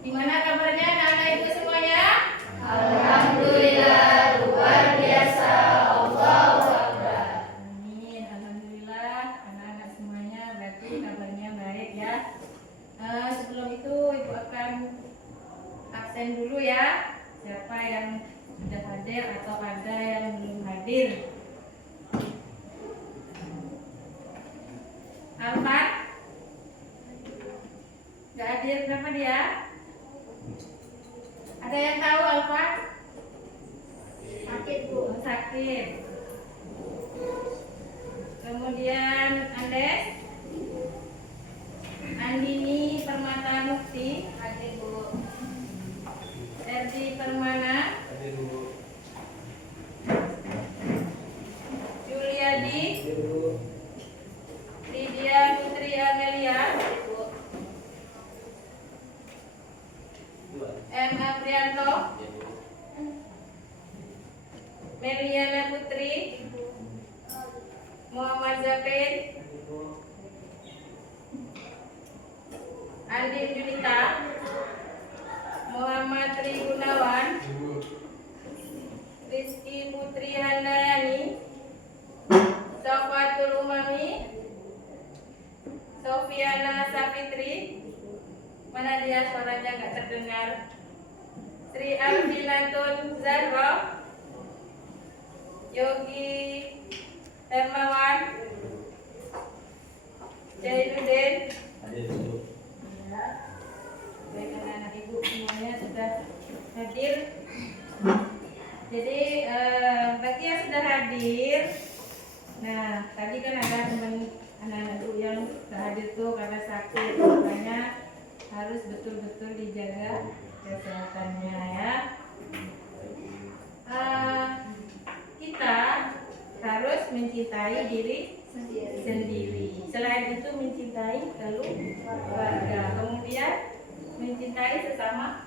Gimana kabarnya anak-anak ibu semuanya? Alhamdulillah luar biasa. Allahu Akbar. Amin. Alhamdulillah anak-anak semuanya berarti kabarnya baik ya. Sebelum itu ibu akan absen dulu ya. Siapa yang sudah hadir atau ada yang belum hadir? Alfat? Gak hadir, kenapa dia? Ada yang tahu Alfat? Sakit Bu. Sakit. Kemudian Andes, Andini Permata Mukti, Hadir Bu. Erdi Permana, Hadir Bu. Juliadi, Hadir Bu. Lydia Putri Amelia, Hadir Bu. M. Aprianto, Hadir Bu. Meliana Putri, Muhammad Zapin, Hadir Bu. Andin Junita, Muhammad Tri Gunawan, Hadir Bu. Rizky Putri Handayani, Sofatul Umami, Sofiana Sapitri, mana dia suaranya nggak terdengar, Sri Aminatun Zahra, Yogi Hermawan, Jainuddin. Hadir Bu. Ya, baik anak-anak ibu semuanya sudah hadir. Jadi bagi yang sudah hadir, nah tadi kan ada teman anak-anak ibu yang sudah hadir tuh karena sakit, makanya harus betul-betul dijaga kesehatannya ya. Kita harus mencintai diri sendiri. Selain itu mencintai keluarga, kemudian mencintai sesama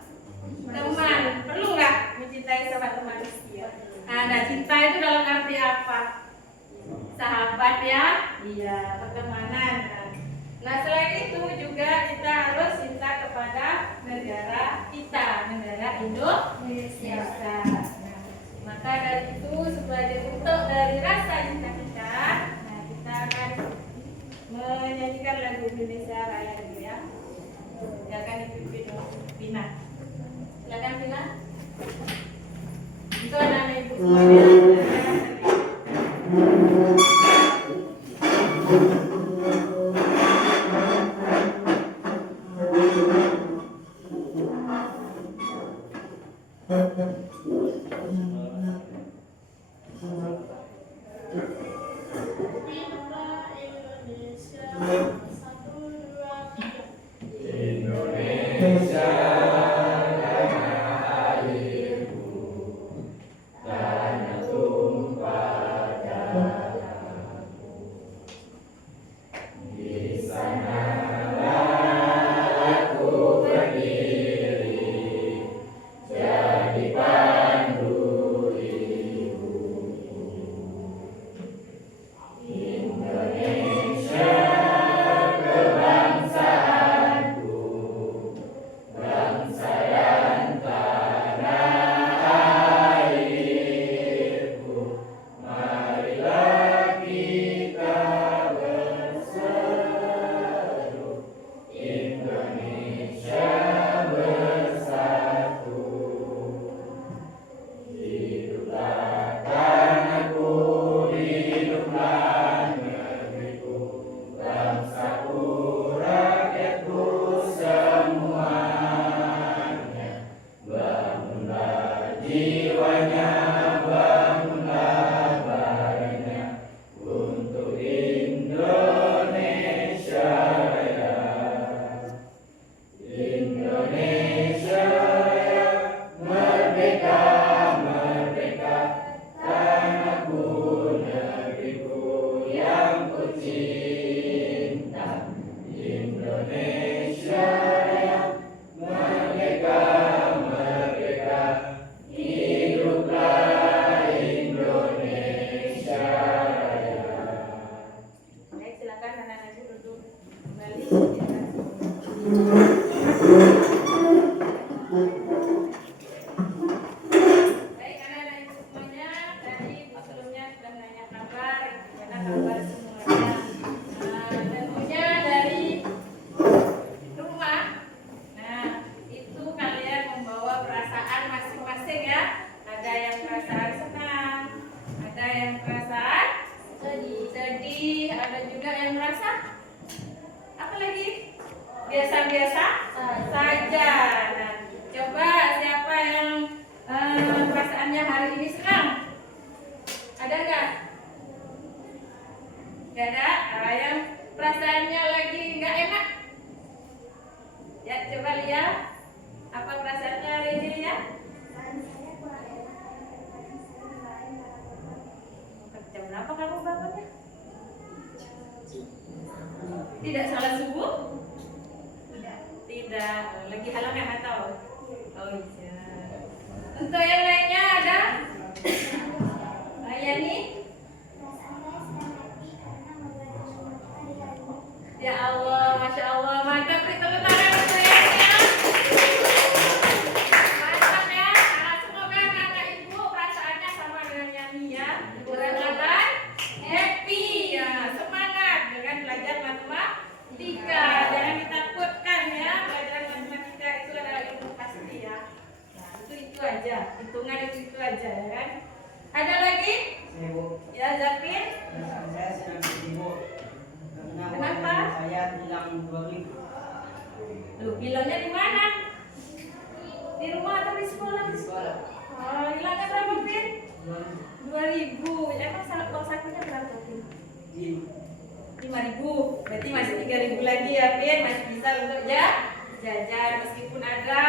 teman. Perlu nggak mencintai sama teman? Nah, cinta itu dalam arti apa? Sahabat ya, iya, pertemanan. Nah, selain itu juga kita harus cinta kepada negara kita, negara Indonesia. Nah, maka dari itu sebagai bentuk dari rasa cinta kita, nah kita akan menyanyikan lagu Indonesia Raya dulu ya. Silakan dipimpin Pina. Silakan Pina. Itu anak-anak ibu semuanya. Indonesia lagi halangan atau? Oh iya. Untuk yang lainnya ada? Yani? Ya Allah, Masya Allah, mantap, beri tepuk tangan untuk Yani ya. Mantap ya. Nah, semoga anak ibu perasaannya sama dengan Yani ya. Mudah-mudahan happy ya, semangat dengan belajar matematika. Jangan ditakutkan ya, belajar matematika itu adalah ilmu pasti ya. Nah, itu aja, hitungan itu aja ya kan. Ada lagi? Ya, Zakir. Saya sedang sibuk karena Kenapa? saya hilang 2.000. Lu hilangnya di mana? Di rumah atau di sekolah? Di sekolah. Oh, hilangnya berapa, Pin? 2.000. 2.000. Emang salah uang sakunya berapa, Pin? Di 5.000. Berarti masih 3.000 lagi ya, Pin. Masih bisa untuk jajan meskipun ada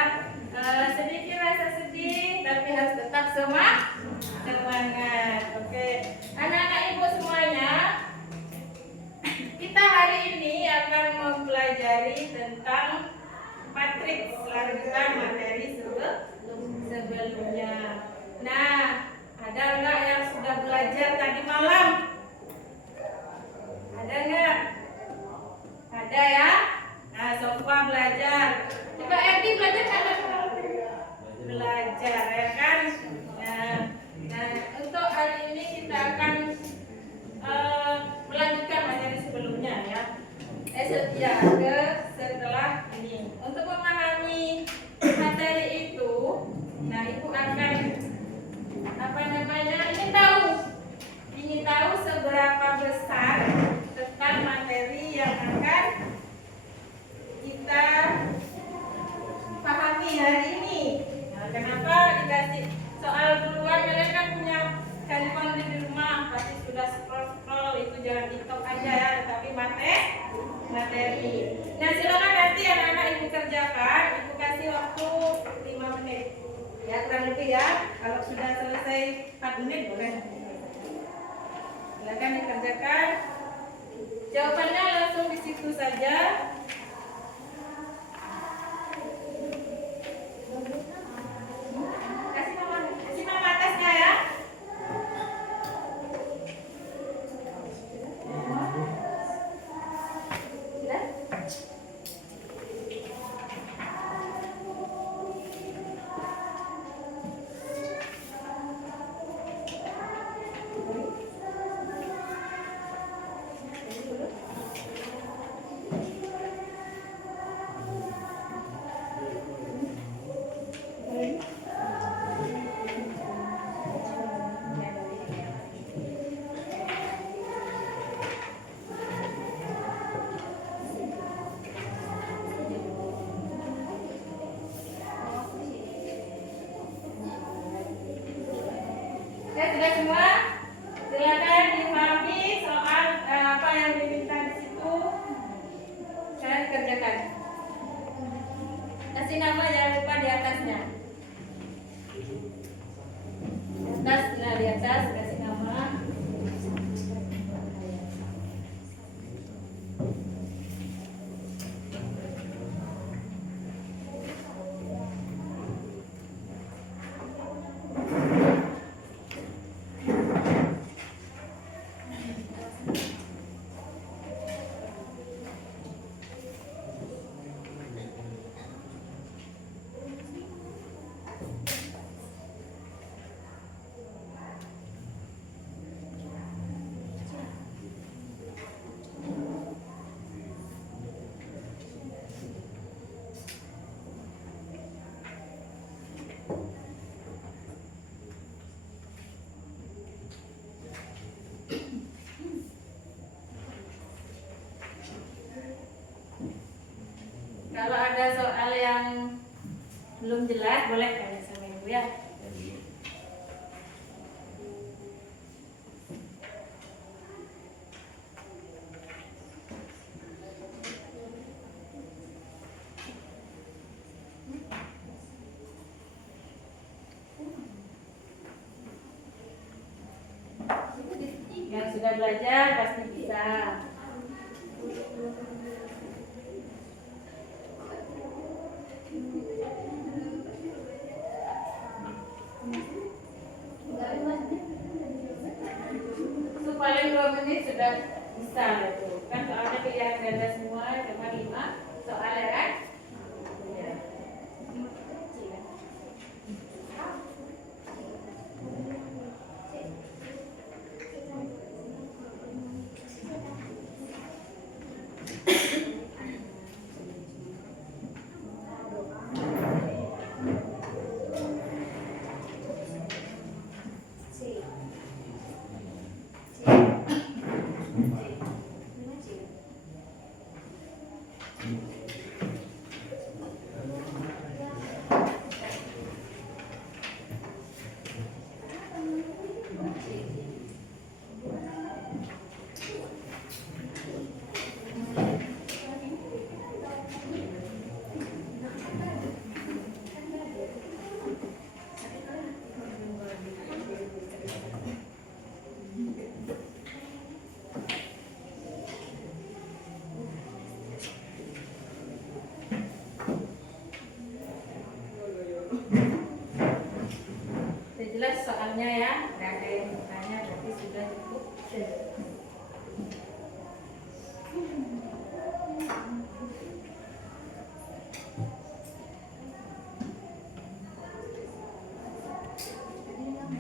sedikit rasa sedih, tapi harus tetap semangat. Oke. Anak-anak ibu semuanya, kita hari ini akan mempelajari tentang matriks lanjutan materi sebelumnya. Nah, ada nggak yang sudah belajar tadi malam? Ada nggak? Ada ya? Nah, Sofa belajar. Coba Erdi belajar kan? Belajar ya kan? Nah, untuk hari ini kita akan melanjutkan materi sebelumnya ya. Setelah ini. Untuk memahami materi itu, nah ibu akan ingin tahu seberapa besar tentang materi yang akan kita pahami hari ini. Nah, kenapa dikasih soal duluan? Kalian kan punya handphone di rumah, pasti sudah scroll itu, jangan TikTok aja ya, tetapi materi. Nah, silakan nanti anak-anak ibu kerjakan. Ibu kasih waktu 5 menit. Ya, kurang lebih ya. Kalau sudah selesai 4 menit boleh. Silakan dikerjakan. Jawabannya langsung di situ saja. Kasih mama atasnya ya. Sudah semua? Silakan dipahami soal apa yang diminta di situ. Sekarang kerjakan. Kasih nama, jangan lupa di atasnya. Di atas kasih nama. Kalau ada soal yang belum jelas, boleh tanya sama ibu ya. Yang sudah belajar pasti bisa. Sudah jelas soalnya ya, nggak ada yang bertanya, berarti sudah cukup.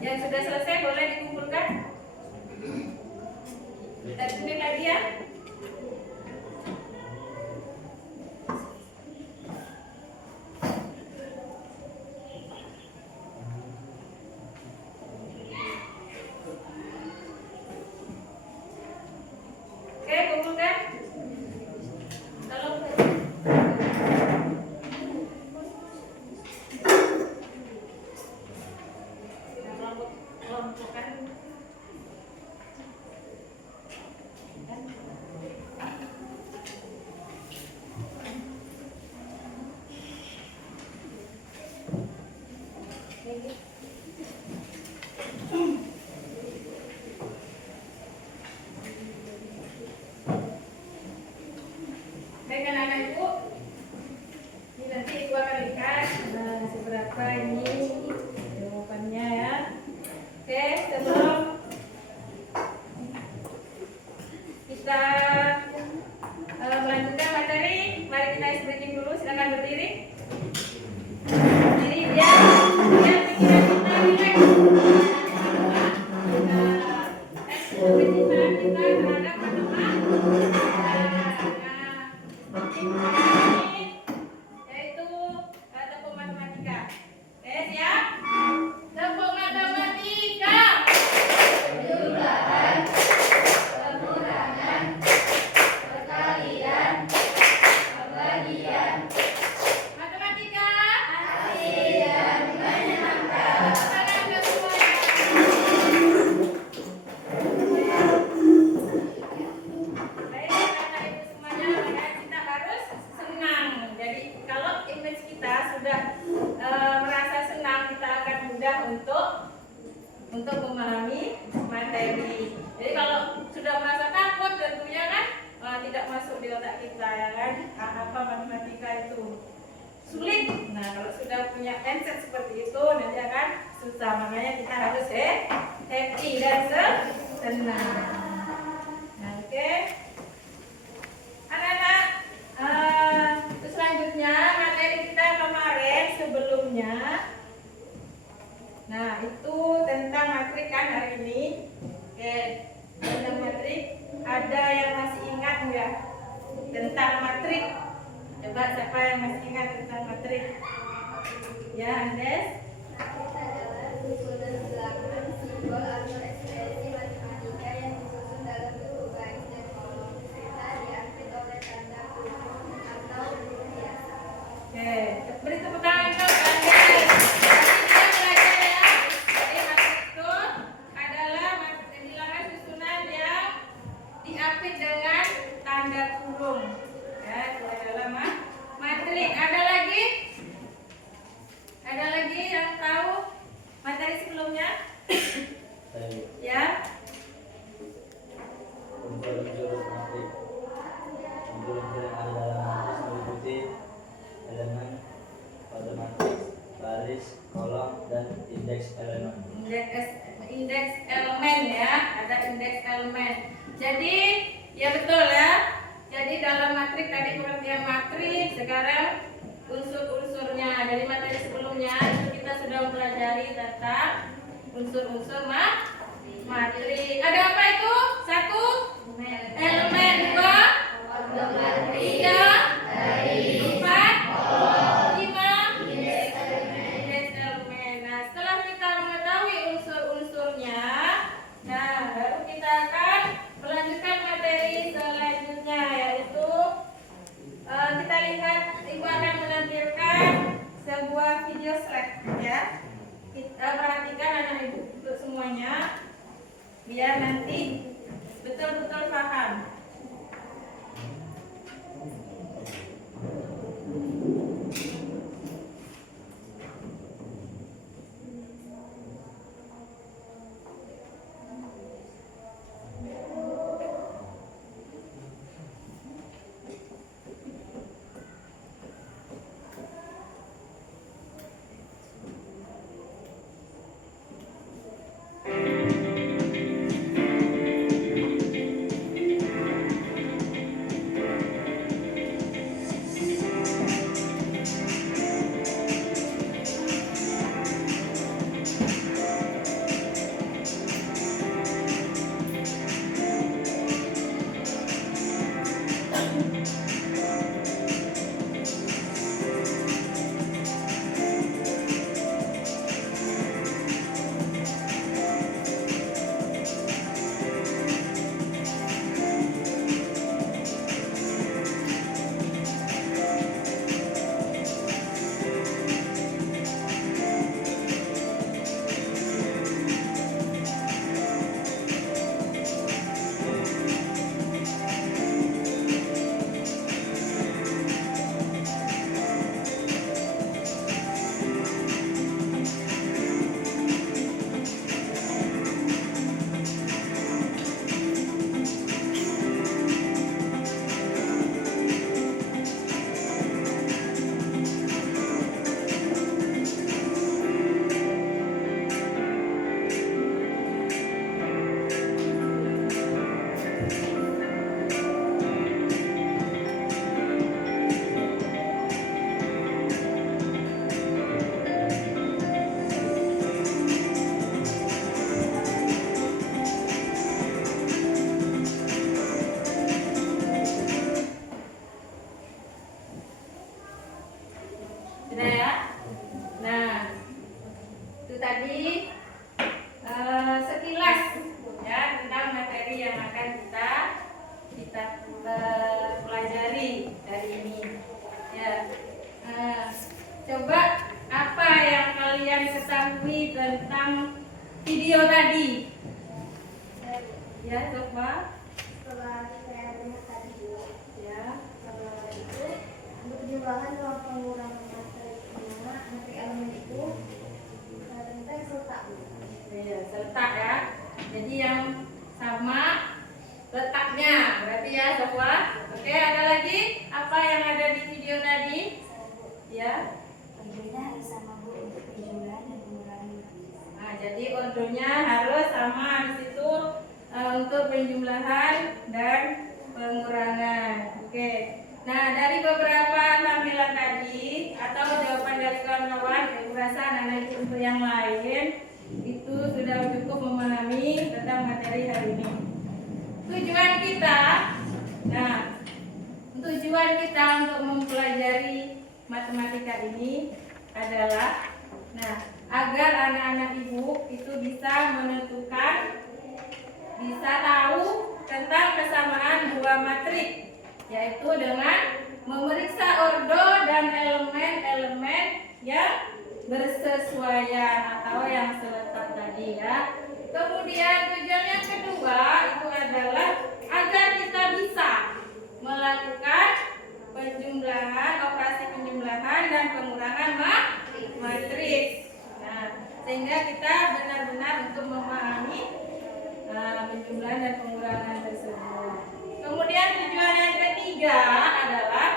Yang sudah selesai boleh dikumpulkan. Kita tulis lagi ya. Oke, kumpulkan. Kalau kelompokkan. Baik anak-anak ibu, ini nanti ibu akan lihat seberapa ini jawabannya ya. Oke, sebelum kita melanjutkan materi, mari kita stretching dulu. Silakan berdiri. Berdiri biar pikiran kita rileks. Kita terhadap yaitu tepung matematika. Oke, siap? Tepung matematika. Jumlahan, pengurangan, perkalian, pembagian, Matematika. asik dan menyenangkan. Tangan ke semuanya. Baik, anak-anak ibu semuanya, maka kita harus senang. Jadi kalau image kita sudah merasa senang, kita akan mudah untuk memahami materi. Jadi kalau sudah merasa takut, tentunya kan tidak masuk di otak kita ya kan. Apa matematika itu sulit. Nah, kalau sudah punya mindset seperti itu, nanti akan susah. Makanya kita harus happy dan senang. Nah, oke. Anak-anak, selanjutnya materi kita kemarin sebelumnya. Nah, itu tentang matrik kan hari ini. Oke, tentang matrik. Ada yang masih ingat nggak tentang matrik? Coba siapa yang masih ingat tentang matrik? Ya, Andes. Matrik adalah susunan bilangan, simbol atau ekspresi matematika yang disusun dalam bentuk baris dan kolom serta diakhiri oleh tanda kurung atau huruf biasa. Oke, beri tepuk tangan dong, Andes. Nanti kita belajar ya. Jadi matrik itu adalah bilangan susunan yang diapit dengan tanda kurung. Ya, itu adalah matrik. Ada lagi? Ada lagi yang tahu materi sebelumnya? Ya. Unsur-unsur matrik. Unsur-unsur yang ada dalam matris meliputi elemen, kode matris, baris, kolom, dan indeks elemen. Indeks elemen ya, ada indeks elemen. Jadi ya betul ya. Jadi dalam matrik tadi pengertian matrik, sekarang unsur-unsurnya. Dari materi sebelumnya itu kita sudah mempelajari tentang unsur-unsur matrik. Ada apa itu? Satu, elemen. Dua, tiga, empat, lima, indeks elemen. Nah, setelah kita mengetahui unsur-unsurnya, nah baru kita akan melanjutkan materi selanjutnya, yaitu kita lihat, ibu akan menampilkan sebuah video slide ya. Kita perhatikan anak ibu untuk semuanya biar nanti betul-betul paham. ya. Nah, itu tadi sekilas ya tentang materi yang akan kita pelajari dari ini. Ya, coba apa yang kalian ketahui tentang video tadi? Ya, coba. Setelah saya lihat tadi, Ya. itu untuk penjumlahan ruang pengurangan materi elemen itu tentang serta. Iya, serta ya. Jadi yang sama letaknya, berarti ya semua. Oke, ada lagi apa yang ada di video tadi? Ya. Tentunya harus sama Bu untuk penjumlahan dan pengurangan materi. Nah, jadi ordernya harus sama di situ untuk penjumlahan dan pengurangan. Oke. Nah, dari beberapa tampilan tadi atau jawaban dari kawan-kawan, saya rasa anak-anak untuk yang lain itu sudah cukup memahami tentang materi hari ini. Tujuan kita, tujuan kita untuk mempelajari matematika ini adalah, agar anak-anak ibu itu bisa menentukan, bisa tahu tentang kesamaan dua matrik, yaitu dengan memeriksa ordo dan elemen-elemen yang bersesuaian atau yang seletak tadi ya. Kemudian tujuan yang kedua itu adalah agar kita bisa melakukan penjumlahan, operasi penjumlahan dan pengurangan matriks. Nah, sehingga kita benar-benar untuk memahami penjumlahan dan pengurangan tersebut. Kemudian tujuan yang ketiga adalah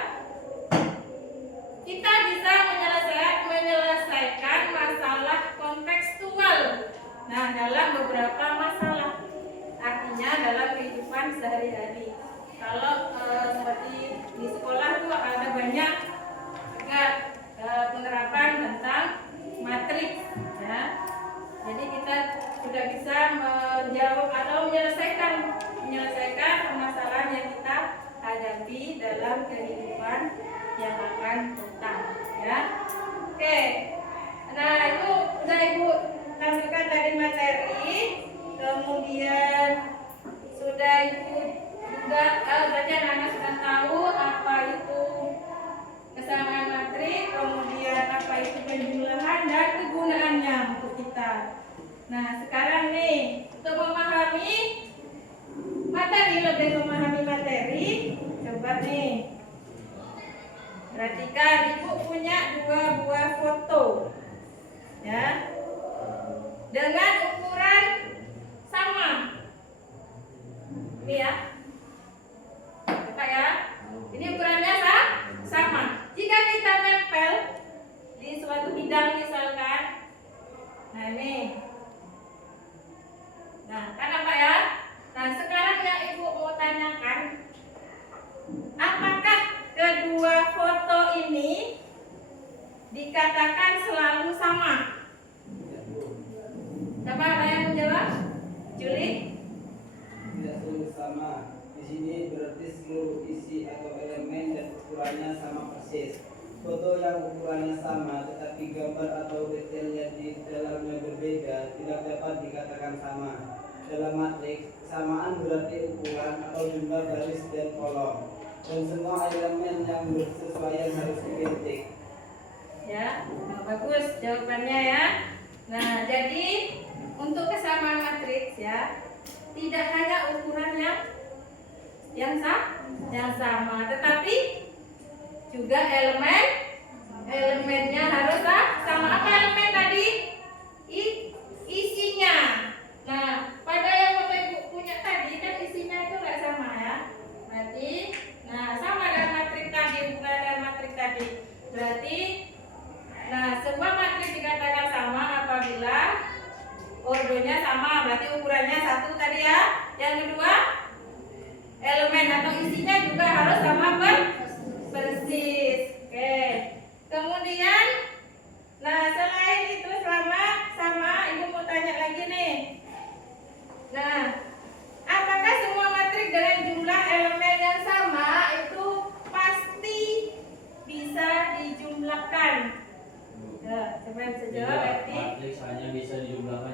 kita bisa menyelesaikan masalah kontekstual. Nah, dalam beberapa masalah, artinya dalam kehidupan sehari-hari. Kalau seperti di sekolah tuh ada banyak juga penerapan tentang matriks, ya. Jadi kita sudah bisa menjawab atau menyelesaikan permasalahan yang kita hadapi dalam kehidupan yang akan datang, ya. Oke. Nah, itu sudah Ibu tampilkan tadi materi, kemudian sudah Ibu juga berarti anak-anak sudah tahu apa itu kesamaan matrik, kemudian apa itu penjumlahan dan kegunaannya untuk kita. Nah, sekarang nih untuk memahami materi, lebih memahami materi, coba nih perhatikan, Ibu punya 2 buah foto, ya, dengan ukuran sama. Ini ya, coba ya. Ini ukurannya sama. Jika kita tempel di suatu bidang misalkan, nah ini, kan apa ya? Nah, sekarang yang Ibu mau tanyakan, apakah kedua foto ini dikatakan selalu sama? Siapa ada yang menjawab? Juli? Tidak selalu sama. Di sini berarti seluruh isi atau elemen dan ukurannya sama persis. Foto yang ukurannya sama tetapi gambar atau detailnya di dalamnya berbeda tidak dapat dikatakan sama. Dalam matriks, kesamaan berarti ukuran atau jumlah baris dan kolom, dan semua elemen yang bersesuaian harus identik. Ya, bagus jawabannya ya. Nah, jadi untuk kesamaan matriks ya, tidak hanya ukuran yang sama, tetapi juga elemennya harus sama. Apa elemen tadi? Isinya. Nah, pada yang foto Ibu punya tadi kan isinya itu nggak sama ya. Berarti, sama dengan matrik tadi, bukan dengan matrik tadi. Berarti, sebuah matrik dikatakan sama apabila ordonya sama, berarti ukurannya 1 tadi ya. Yang kedua, elemen atau isinya juga harus sama persis. Oke. Kemudian, selain itu sama, Ibu mau tanya lagi nih. Apakah semua matrik dengan jumlah elemen yang sama itu pasti bisa dijumlahkan? elemen saja Tiga, berarti matriks hanya bisa dijumlahkan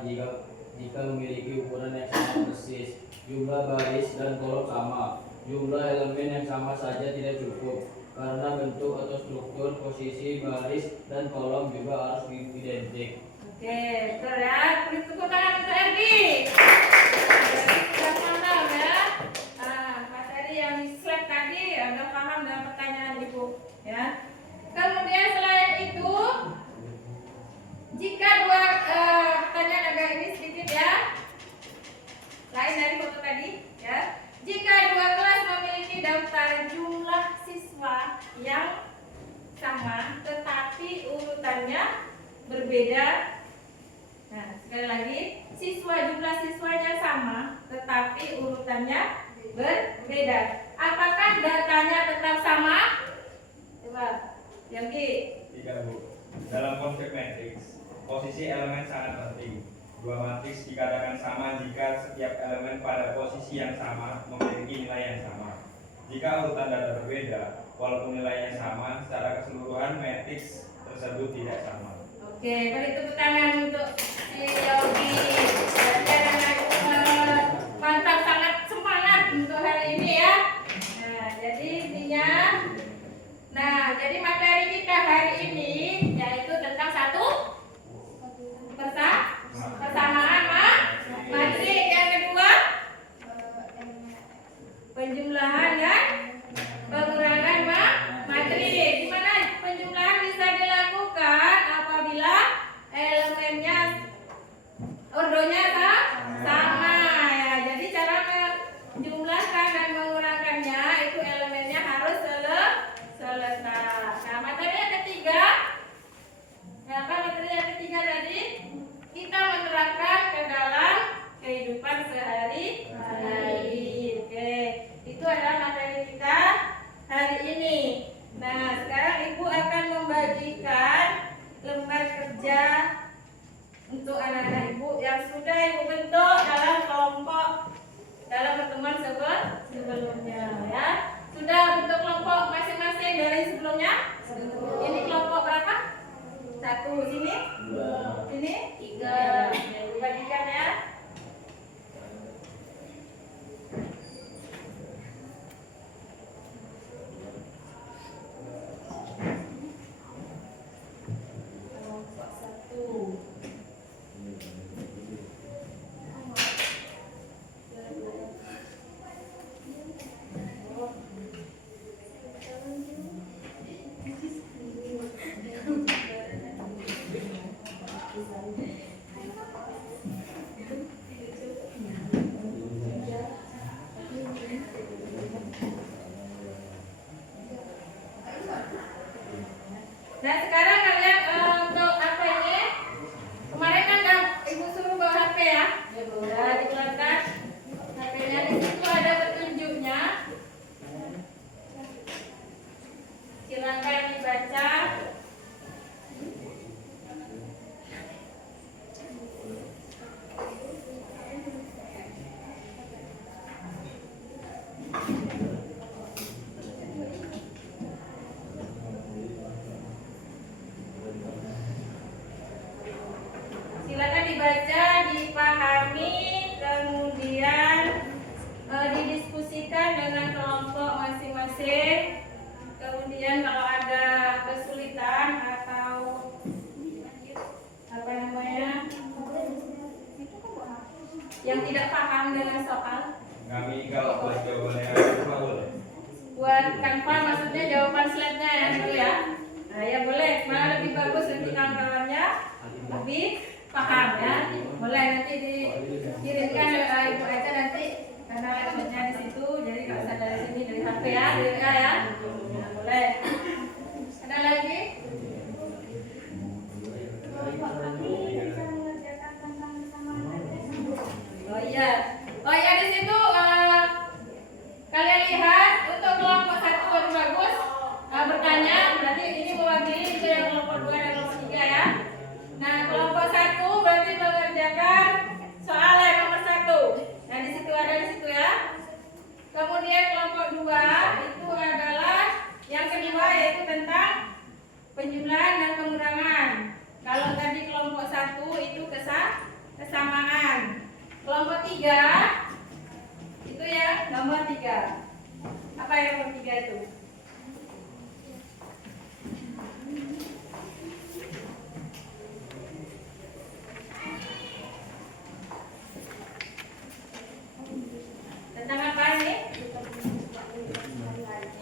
jika memiliki ukuran yang sama persis. Jumlah baris dan kolom sama. Jumlah elemen yang sama saja tidak cukup, karena bentuk atau struktur, posisi baris dan kolom juga harus identik. oke, betul ya. Beri tepuk tangan untuk Erdi. Jadi sudah paham ya. Nah, materi yang di slide tadi Anda paham dengan pertanyaan Ibu ya. Kemudian selain itu, jika dua pertanyaan agak ini sedikit ya, lain dari foto tadi ya. Jika dua kelas memiliki daftar jumlah siswa yang sama, tetapi urutannya berbeda. Nah, sekali lagi, jumlah siswanya sama, tetapi urutannya berbeda. Apakah datanya tetap sama? Coba, Yogi. Tidak, Bu. Dalam konsep matriks, posisi elemen sangat penting. Dua matriks dikatakan sama jika setiap elemen pada posisi yang sama memiliki nilai yang sama. Jika urutan data berbeda, walaupun nilainya sama, secara keseluruhan matriks tersebut tidak sama. Oke, beri tepuk tangan untuk si Yogi. Mantap, sangat semangat untuk hari ini ya. Nah, jadi intinya, jadi materi kita hari ini yaitu tentang persamaan matrik. Yang kedua, penjumlahan dan pengurangan matrik. Di mana penjumlahan bisa dilakukan apabila elemennya ordonya sama ya. Jadi cara menjumlahkan dan mengurangkannya itu elemennya harus selesai. Nah, materi yang ketiga, materi yang ketiga tadi kita menerapkan ke dalam kehidupan sehari-hari. Oke, itu adalah materi kita hari ini. Nah, sekarang Ibu akan membagikan lembar kerja untuk anak-anak Ibu yang sudah Ibu bentuk dalam kelompok dalam pertemuan sebelumnya ya. Sudah bentuk kelompok masing-masing dari sebelumnya? Ini kelompok berapa? 1, sini? 2, Sini? 3. Ibu bagikan ya. Kelompok 1. Nah, sekarang kalian untuk apa ini? Kemarin kan Ibu suruh bawa HP ya? Sudah dikeluarkan HP-nya. Di situ ada petunjuknya. Silakan dibaca. Silakan dibaca, dipahami, kemudian didiskusikan dengan kelompok masing-masing. Kemudian kalau ada kesulitan atau apa namanya yang tidak paham dengan soal, Kami kalau buat jawabannya boleh. buat kanva maksudnya jawaban slide-nya ya dulu ya. Nah, ya boleh, malah lebih bagus nanti kawan-kawannya lebih paham ya. Boleh nanti dikirimkan Ibu aja nanti karena laptopnya di situ, jadi nggak usah dari sini dari HP ya, dari WA ya. Nah, boleh. Ada lagi? Oh iya di situ kalian lihat untuk kelompok 1 baru bagus bertanya, berarti ini mewakili itu yang kelompok 2 dan kelompok 3 ya. Nah, kelompok 1 berarti mengerjakan soal yang nomor 1. Nah, di situ ada di situ ya. Kemudian kelompok 2 itu adalah yang kedua yaitu tentang 3 itu ya nomor 3. Apa yang nomor 3 itu? Tentang apa nih?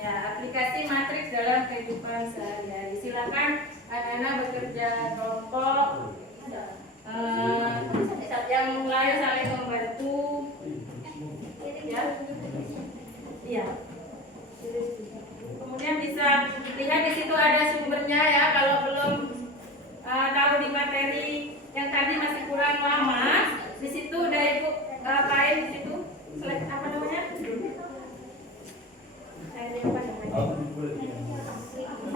Ya, aplikasi matriks dalam kehidupan sehari-hari. Silakan anak-anak bekerja kelompok, yang mulai saling membantu. Ya, iya. Kemudian bisa lihat di situ ada sumbernya ya. Kalau belum tahu di materi yang tadi masih kurang lama, di situ udah ibu pakai di situ. Apa namanya?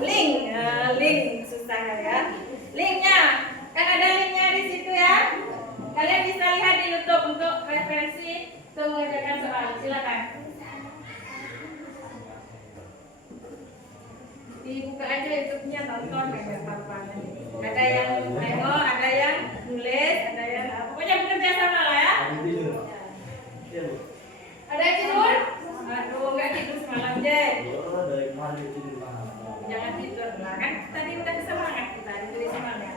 Link, link susah ya. Linknya, kan ada linknya di situ ya. Kalian bisa lihat di YouTube untuk referensi untuk mengerjakan soal. Silakan. Dibuka aja YouTube-nya, tonton kayak apa-apa. Ada yang nengok, ada yang nulis, ada yang pokoknya bekerja sama lah ya. Ada yang tidur? Aduh, nggak tidur semalam deh. Jangan tidur lah, kan tadi udah semangat kita diberi semangat.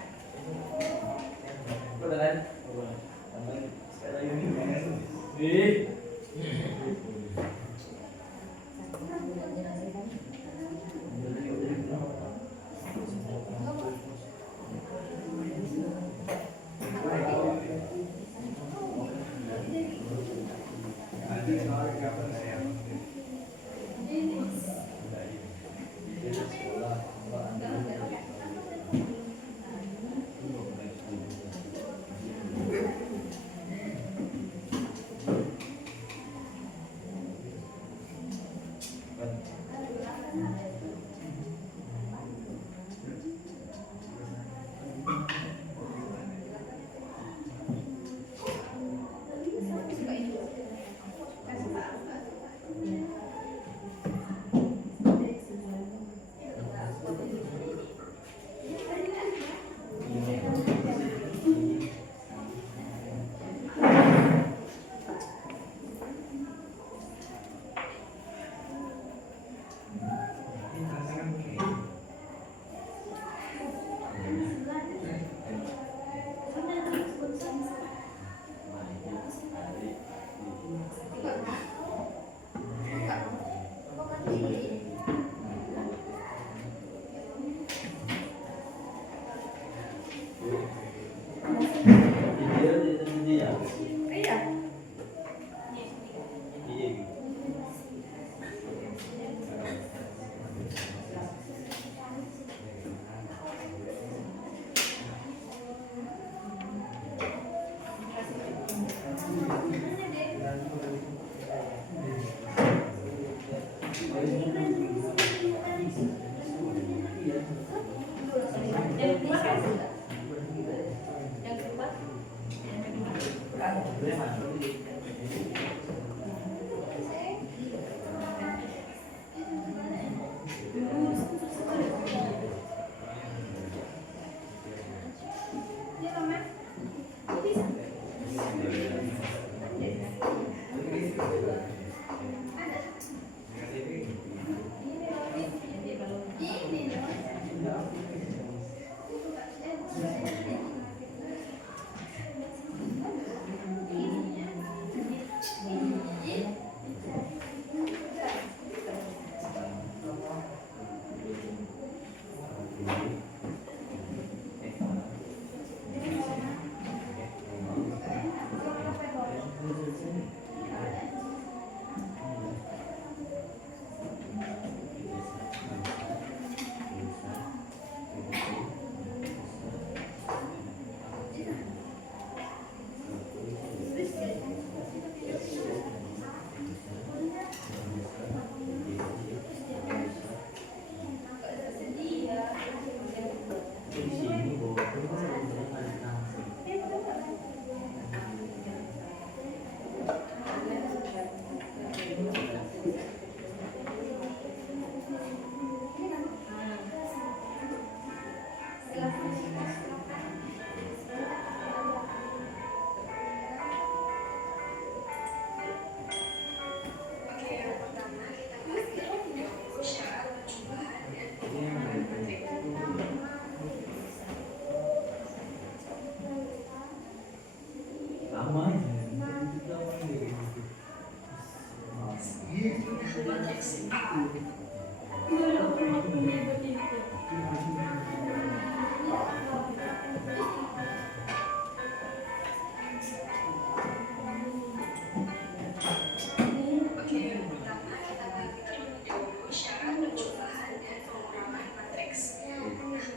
Oke, pertama kita bahas terlebih dahulu syarat penjumlahan dan pengurangan matriks.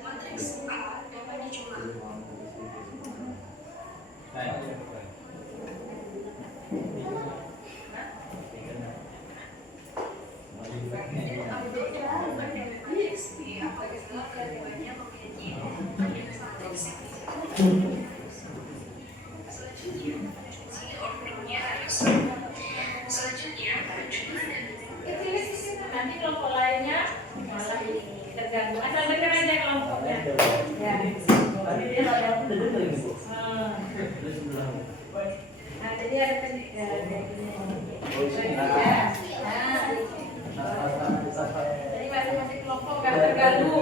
Matriks A dapat dijumlahkan. Matriks B apabila keduanya memiliki matriks selanjutnya ordernya harus sama. Selanjutnya jumlah dan Nanti kelompok lainnya malah ini terganggu. Asal benar aja kelompoknya. Ya. Nah, jadi ada jadi masing-masing kelompok kan terganggu.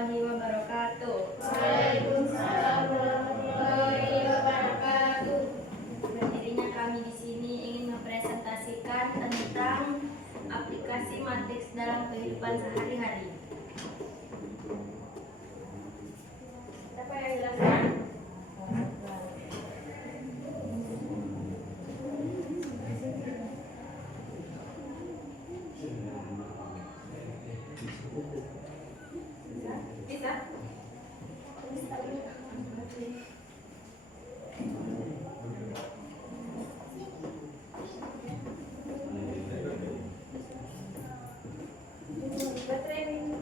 warahmatullahi wabarakatuh. Waalaikumsalam warahmatullahi wabarakatuh. Berdirinya kami di sini ingin mempresentasikan tentang aplikasi matriks dalam kehidupan sehari-hari. Siapa yang jelaskan? Bisa?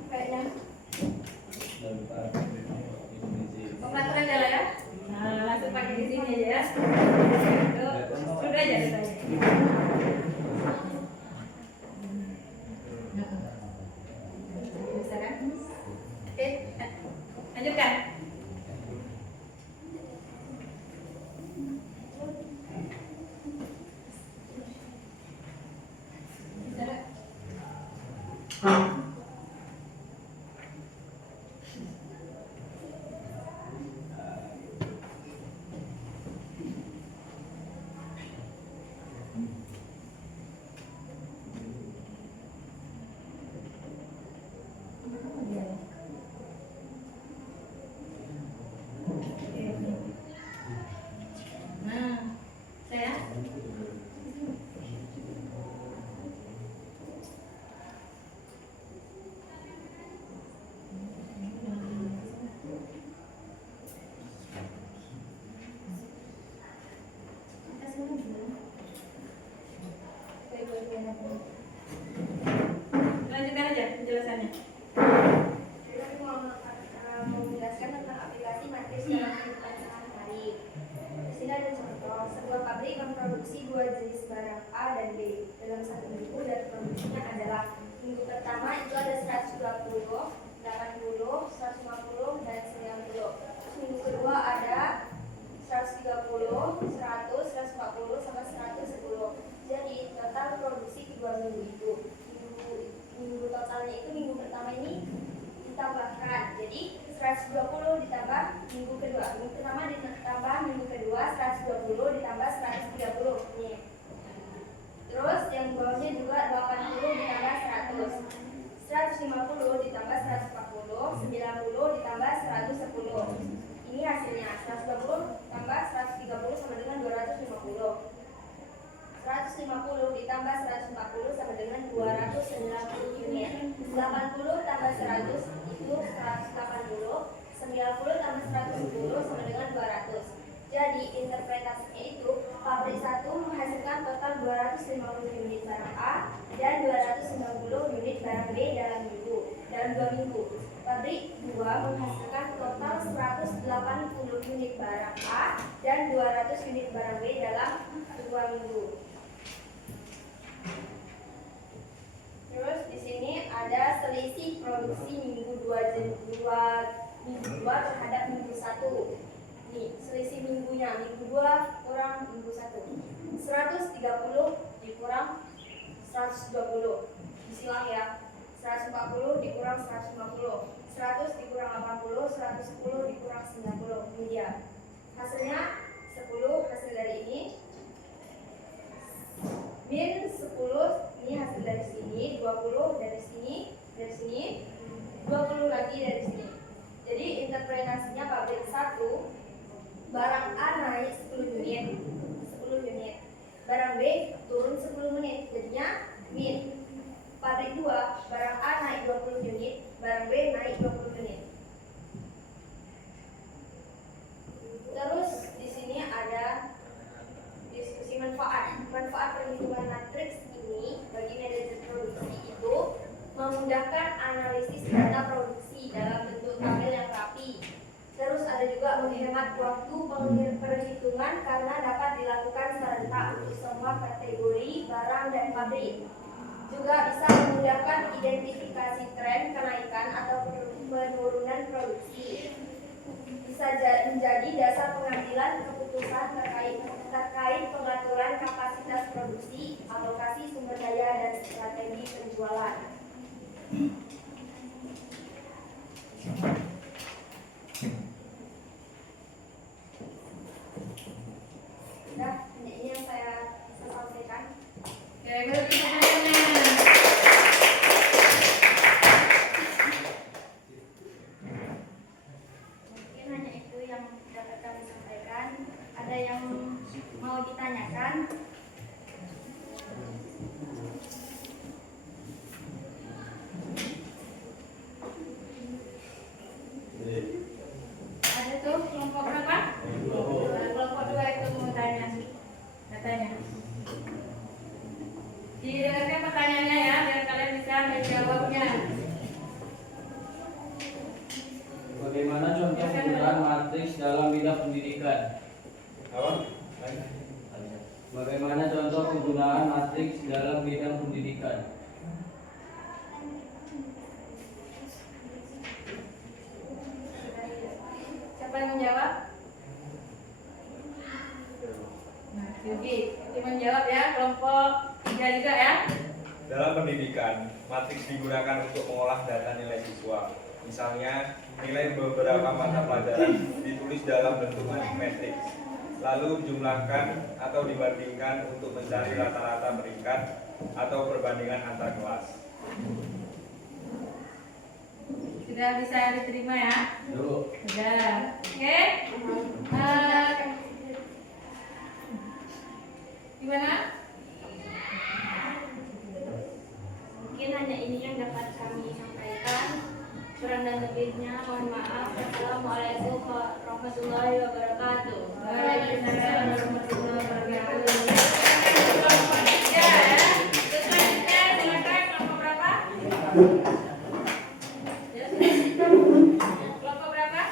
Kayaknya pengaturan aja lah ya. Nah, langsung pakai di sini aja ya. Sudah aja saya. Bisa kan? Oke, lanjutkan. Bisa. Nah, saya lanjutkan aja penjelasannya. Jadi aku mau menjelaskan tentang aplikasi matriks dalam kehidupan sehari-hari. Di sini ada contoh, sebuah pabrik memproduksi dua jenis barang A dan B dalam satu minggu dan produksinya adalah minggu pertama itu ada 120, 80, 150, dan 90. Terus minggu kedua ada 130, 100, 140, sama 110. Jadi total produksi kedua minggu itu minggu totalnya itu minggu pertama ini ditambahkan, jadi 120 ditambah minggu kedua, minggu pertama ditambah minggu kedua 120 ditambah 130 nih. Terus yang bawahnya juga 80 ditambah 100, 150 ditambah 140, 90 ditambah 110. Ini hasilnya 120 tambah 130 sama dengan 250. 150 ditambah 140 sama dengan 290 unit. 80 tambah 100 itu 180. 90 tambah 110 sama dengan 200. Jadi interpretasinya itu pabrik 1 menghasilkan total 250 unit barang A dan 290 unit barang B dalam 2 minggu. Pabrik 2 menghasilkan total 180 unit barang A dan 200 unit barang B dalam 2 minggu. Terus di sini ada selisih produksi minggu 2 terhadap minggu 1. Nih, selisih minggunya minggu 2 kurang minggu 1. 130 dikurang 120. Disilang ya. 140 dikurang 150. 100 dikurang 80, 110 dikurang 90. Ini dia. Hasilnya 10 hasil dari ini. Min 10 ini hasil dari sini, 20 dari sini, 20 lagi dari sini. Jadi interpretasinya pabrik 1 barang A naik 10 unit, barang B turun 10 unit, jadinya min. Pabrik 2 barang A naik 20 unit, barang B naik 20 unit. Terus di sini ada diskusi manfaat perhitungan matriks ini bagi manajer produksi itu memudahkan analisis data produksi dalam bentuk tabel yang rapi. Terus ada juga menghemat waktu perhitungan karena dapat dilakukan serentak untuk semua kategori barang dan pabrik. Juga bisa memudahkan identifikasi tren kenaikan atau penurunan produksi. Bisa menjadi dasar pengambilan keputusan terkait pengaturan kapasitas produksi, alokasi sumber daya, dan strategi penjualan. Didengarkan pertanyaannya ya, biar kalian bisa menjawabnya. Bagaimana contoh penggunaan matriks dalam bidang pendidikan? Apa? Bagaimana contoh penggunaan matriks dalam bidang pendidikan? Siapa yang menjawab? Nah, Yogi, Yogi menjawab ya, kelompok 3 juga ya. Dalam pendidikan, matriks digunakan untuk mengolah data nilai siswa. Misalnya, nilai beberapa mata pelajaran ditulis dalam bentuk matriks, lalu jumlahkan atau dibandingkan untuk mencari rata-rata peringkat atau perbandingan antar kelas. Sudah bisa diterima ya? Dulu. Sudah. Oke. Gimana? Mungkin hanya ini yang dapat kami sampaikan. Kurang dan lebihnya mohon maaf. Wassalamualaikum warahmatullahi wabarakatuh. Waalaikumsalam warahmatullahi wabarakatuh. Kelompok 3 ya. Terus selanjutnya silakan kelompok berapa? Ya, kelompok berapa?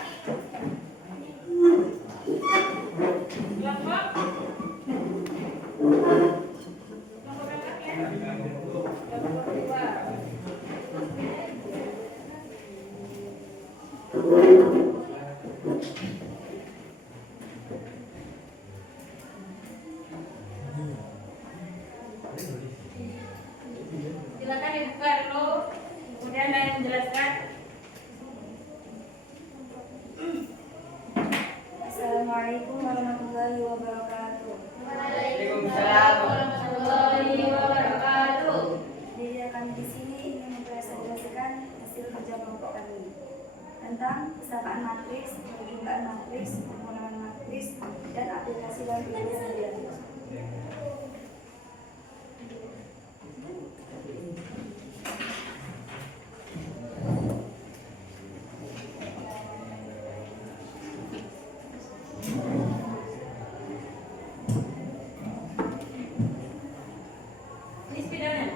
Kelompok? Kelompok berapa ya? Kelompok 2. Silakan dibuka dulu, kemudian saya menjelaskan. Assalamualaikum warahmatullahi wabarakatuh. Waalaikumsalam warahmatullahi wabarakatuh. Jadi kami di sini ingin mempresentasikan hasil kerja kelompok kami tentang kesamaan matriks, perjumlahan matriks, penggunaan matriks, dan aplikasi dalam penelitian. Ini sepedanya.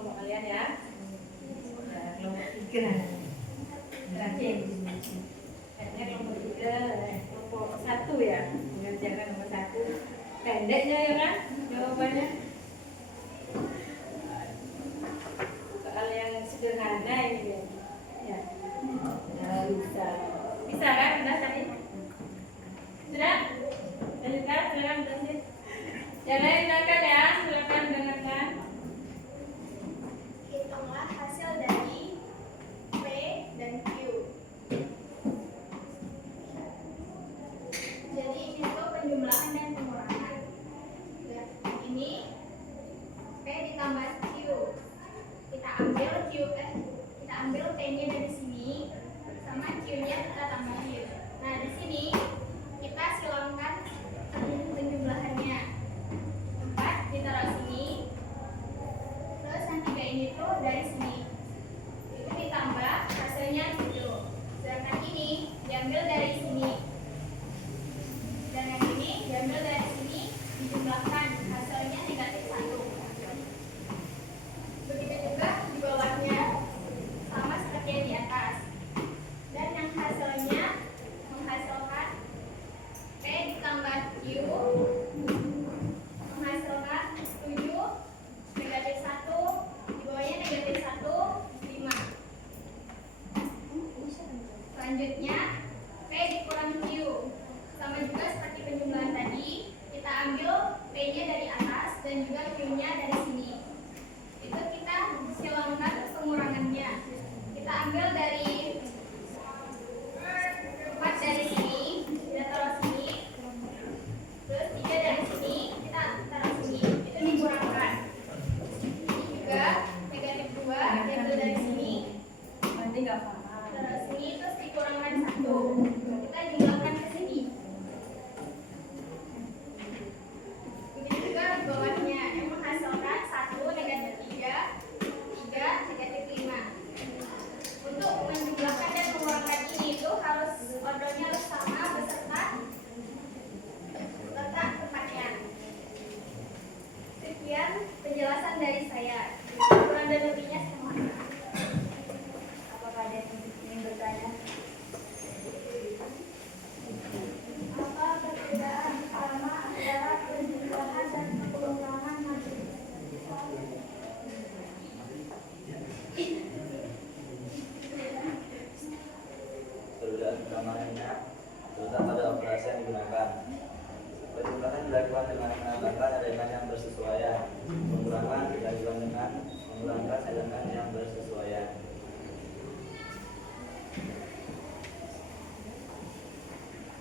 kelompok kalian ya. Nah, kelompok 3 terakhir. Kayaknya kelompok 3, kelompok 1 ya, mengerjakan nomor 1. Pendeknya ya kan jawabannya. Soal yang sederhana ini ya. Ya. Nah, bisa kan? Udah tadi? Sudah? Lanjutkan, silakan berlanjut. Yang lain silakan ya, silakan dengarkan. Hitunglah hasil dari P dan Q. Jadi ini tuh penjumlahan dan pengurangan. Ya, ini P ditambah Q. Kita ambil P-nya dari sini sama Q-nya kita tambahin. Nah, di sini kita silangkan penjumlahannya. 4 ditaruh sini. Terus yang 3 ini tuh dari sini. Itu ditambah hasilnya 7. Sedangkan ini diambil dari sini. Dan yang ini diambil dari sini, dijumlahkan, hasilnya negatif 1. Begitu juga di bawahnya, sama seperti yang di atas. Dan yang hasilnya menghasilkan P ditambah Q menghasilkan 7, negatif 1, di bawahnya negatif 1, 5. Selanjutnya P dikurang Q, sama juga seperti penjumlahan tadi, kita ambil P-nya dari atas dan juga Q-nya dari sini. Itu kita silangkan pengurangannya. Kita ambil dari 4 dari sini, kita taruh sini. Terus 3 dari sini, kita taruh sini. Itu dikurangkan. Ini juga negatif 2, diambil dari sini. Nanti nggak paham. Taruh sini, terus dikurangkan 1. Kita jumlahkan ke sini. Begitu juga di bawahnya, yang menghasilkan 1, negatif 3, 3, negatif 5. Untuk menjumlahkan dan mengurangkan ini itu harus ordernya harus sama beserta letak tempatnya. Sekian penjelasan dari saya. Kurang dan lebihnya saya mohon maaf. Apakah ada yang ingin bertanya? Apa perbedaan utama antara penjumlahan dan pengurangan matriks? Perbedaan utamanya terutama pada operasi yang digunakan. Penjumlahan dilakukan dengan menambahkan elemen yang bersesuaian, pengurangan dilakukan dengan mengurangkan elemen yang bersesuaian.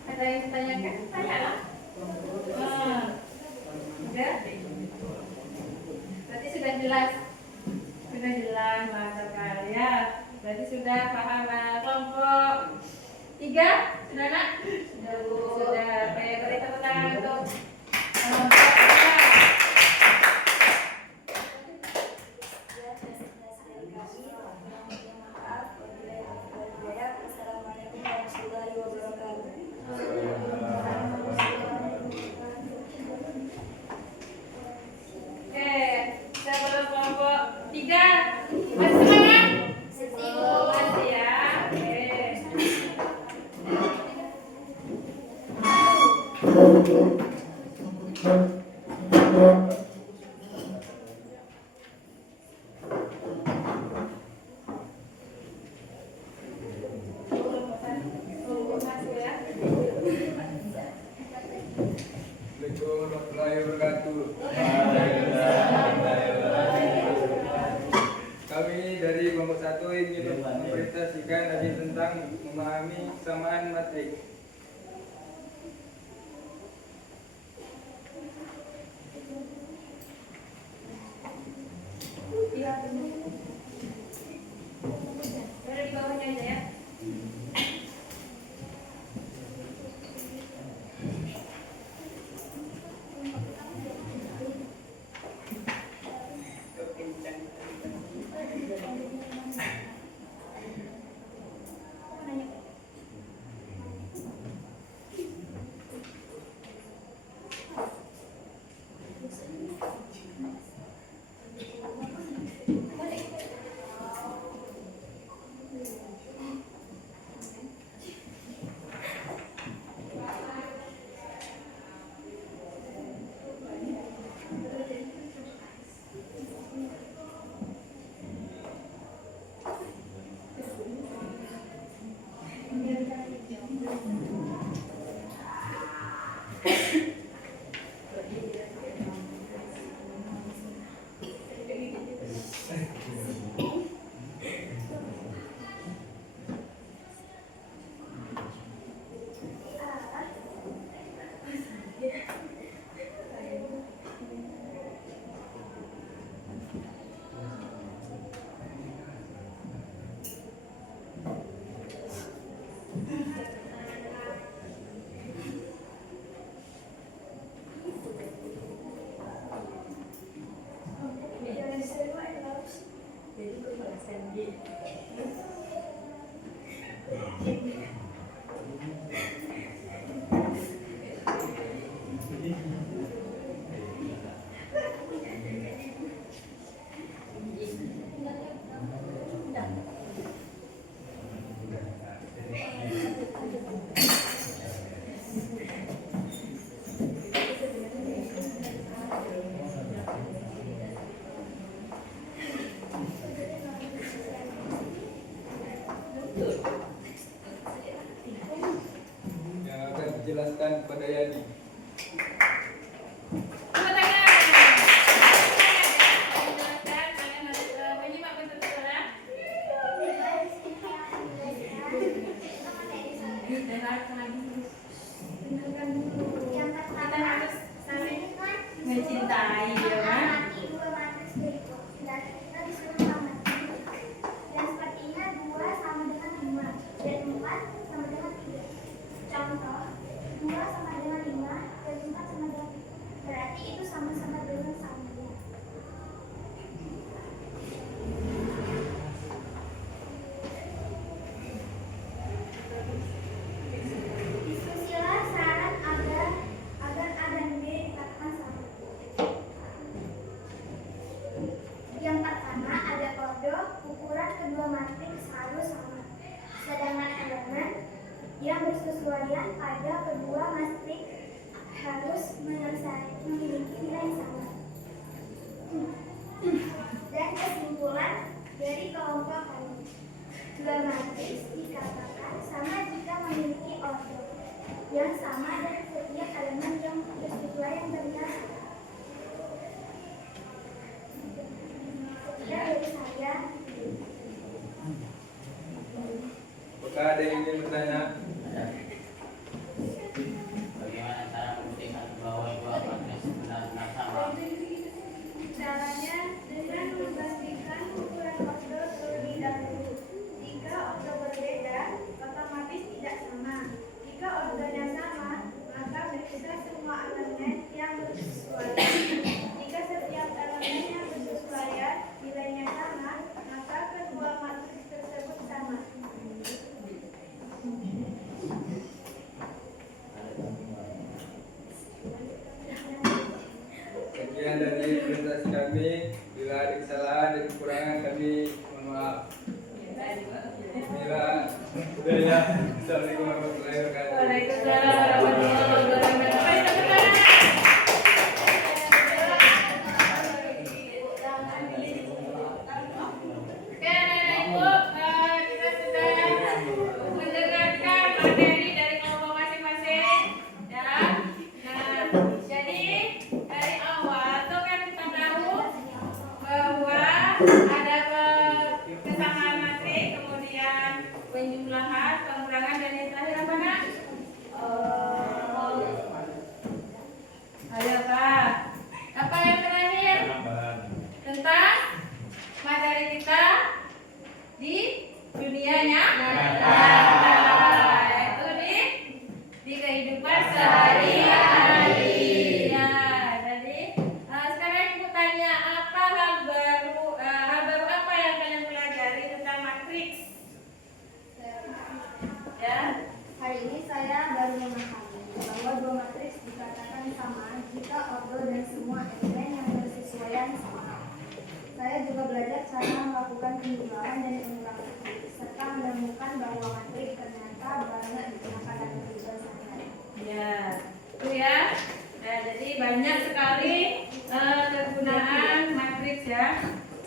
Ada yang ditanyakan? Tanyalah. Sudah? Berarti sudah jelas. Sudah jelas bahasa kalian. Berarti sudah paham kelompok 3? Sudah nak? Sudah Bu. Sudah. Oke, beri tepuk tangan untuk kelompok 3. Assalamualaikum warahmatullahi wabarakatuh. Oke, kita belum kelompok 3. Masih semangat? Masih ya. Oke. Assalamualaikum warahmatullahi wabarakatuh. Kami dari kelompok 1 ingin mempresentasikan lagi tentang memahami kesamaan matriks. Iya. Ada di bawahnya aja ya. dijelaskan kepada Yani. Tepuk tangan. Menjelaskan, kalian harus menyimak betul-betul ya. Dengarkan lagi. Dengarkan dulu. Kita harus saling mencintai, ya kan? Dan sepertinya 2 sama dengan 5 dan 4 sama dengan 3. Contoh, 2 sama dengan 5 dan 4 sama dengan 3. Berarti itu sama-sama dengan sama. Diskusilah syarat agar A dan B dikatakan sama. Yang pertama ada ordo, ukuran kedua matriks harus sama. Sedangkan elemen yang bersesuaian pada kedua matriks harus memiliki nilai yang sama. Dan kesimpulan dari kelompok ini, dua matriks dikatakan sama jika memiliki ordo yang sama dan setiap elemen yang bersesuaian dengan dari saya. Apakah ada yang ingin bertanya? Bagaimana cara membuktikan bahwa dua matris benar-benar sama? Caranya dengan memastikan ukuran ordo terlebih dahulu. Jika ordo berbeda, otomatis tidak sama. Jika ordonya sama, maka berbeda semua elemen yang bersesuaian. Jika setiap elemen yang bersesuaian nilainya sama, maka kedua matriks tersebut sama. Sekian dari presentasi kami. Bila ada kesalahan dan kekurangan kami mohon maaf. Bila sudah ya. Assalamualaikum warahmatullahi wabarakatuh. Waalaikumsalam warahmatullahi wabarakatuh. Mari tepuk tangan. Oke, Ibu, kita sudah mendengarkan materi dari kelompok masing-masing, ya. Nah, jadi dari awal tuh kan kita tahu bahwa ada kesamaan matrik, kemudian penjumlahan, pengurangan, dan yang terakhir apa, Nak? Ada apa? Apa yang terakhir? Penambahan. Tentang materi kita di dunia nyata, yaitu di kehidupan sehari-hari. Ya, jadi sekarang Ibu tanya, apa hal baru apa yang kalian pelajari tentang matriks? Ya, Hari ini saya baru memahami bahwa dua matriks dikatakan sama jika ordo dan semua elemen yang bersesuaian sama. Saya juga belajar cara melakukan penjumlahan dan pengurangan serta menemukan bahwa matriks ternyata banyak digunakan dalam kehidupan sehari-hari. ya, itu ya. Nah, jadi banyak sekali kegunaan matriks ya.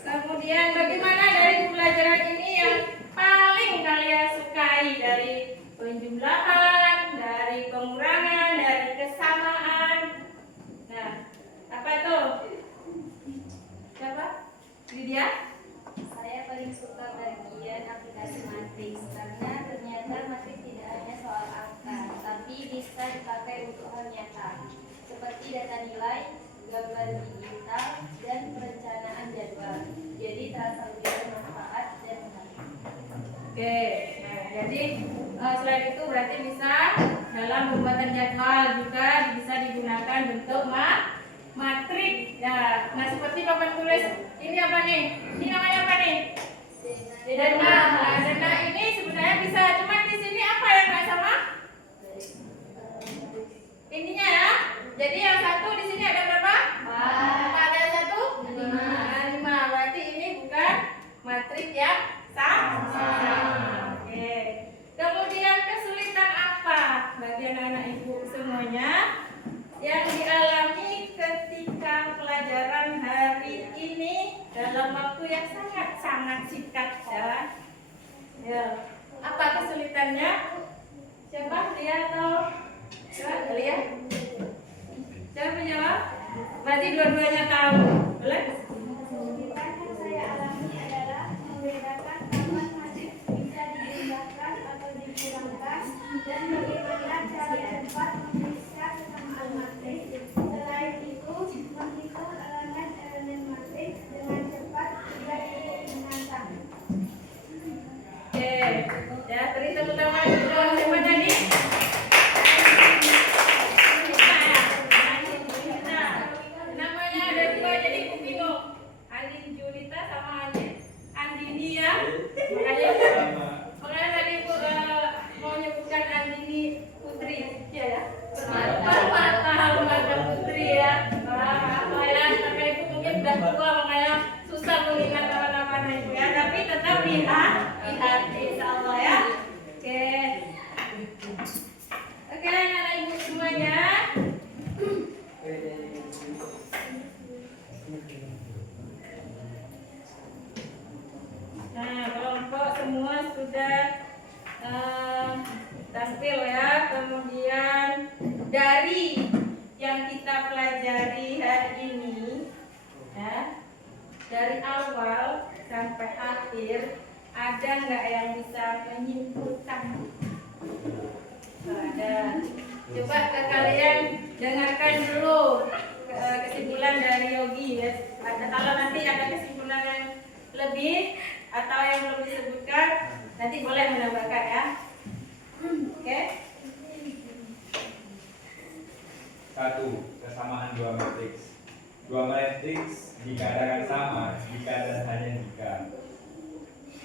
Kemudian bagaimana dari pembelajaran ini yang paling kalian sukai dari penjumlahan, dari pengurangan, dari kesamaan? Nah, apa itu? Siapa? Lydia? Saya paling suka bagian aplikasi matriks karena ternyata matriks tidak hanya soal angka, tapi bisa dipakai untuk hal nyata seperti data nilai, gambar digital, dan perencanaan jadwal. Jadi terasa lebih bermanfaat dan menarik. Oke, nah jadi selain itu berarti bisa dalam pembuatan jadwal juga bisa digunakan bentuk matrik. Ya, nah seperti papan tulis ini apa nih? Ini namanya apa nih? Dana. Nah, dana ini sebenarnya bisa, cuman di sini apa yang nggak sama? Ininya ya. Jadi yang satu di sini ada berapa? 4. Ada yang satu? 5. Nah, 5. Berarti ini bukan matrik yang sama. Oke. Kemudian kesulitan apa bagi anak-anak ibu semuanya yang dialami ketika pelajaran hari ini dalam waktu yang sangat singkat ya? Ya. Apa kesulitannya? Siapa? Dia atau berarti dua-duanya tahu. Boleh? Kesulitan yang saya alami adalah membedakan kapan matrix bisa dijumlahkan atau dikurangkan dan bagaimana cara cepat memeriksa kesamaan matriks. Selain itu, menghitung elemen-elemen matriks dengan cepat juga cukup menantang. Oke, ya beri tepuk tangan untuk siapa tadi? Namanya ada dua jadi aku bingung. Andin Julita sama Andini ya. Makanya tadi Bu mau nyebutkan Andini Putri ya. Permata Putri ya. Maaf ya, karena Ibu mungkin udah tua makanya susah mengingat nama-nama Ibu ya. Tapi tetap hati insya Allah ya. Oke. Oke, anak Ibu semuanya. Nah, kelompok semua sudah tampil ya. Kemudian dari yang kita pelajari hari ini, ya, dari awal sampai akhir, ada nggak yang bisa menyimpulkan? Ada. Coba kalian dengarkan dulu kesimpulan dari Yogi ya. Ada kalau nanti ada kesimpulan yang lebih atau yang belum disebutkan, nanti boleh menambahkan ya. Oke. 1. Kesamaan dua matriks. Dua matriks dikatakan sama jika dan hanya jika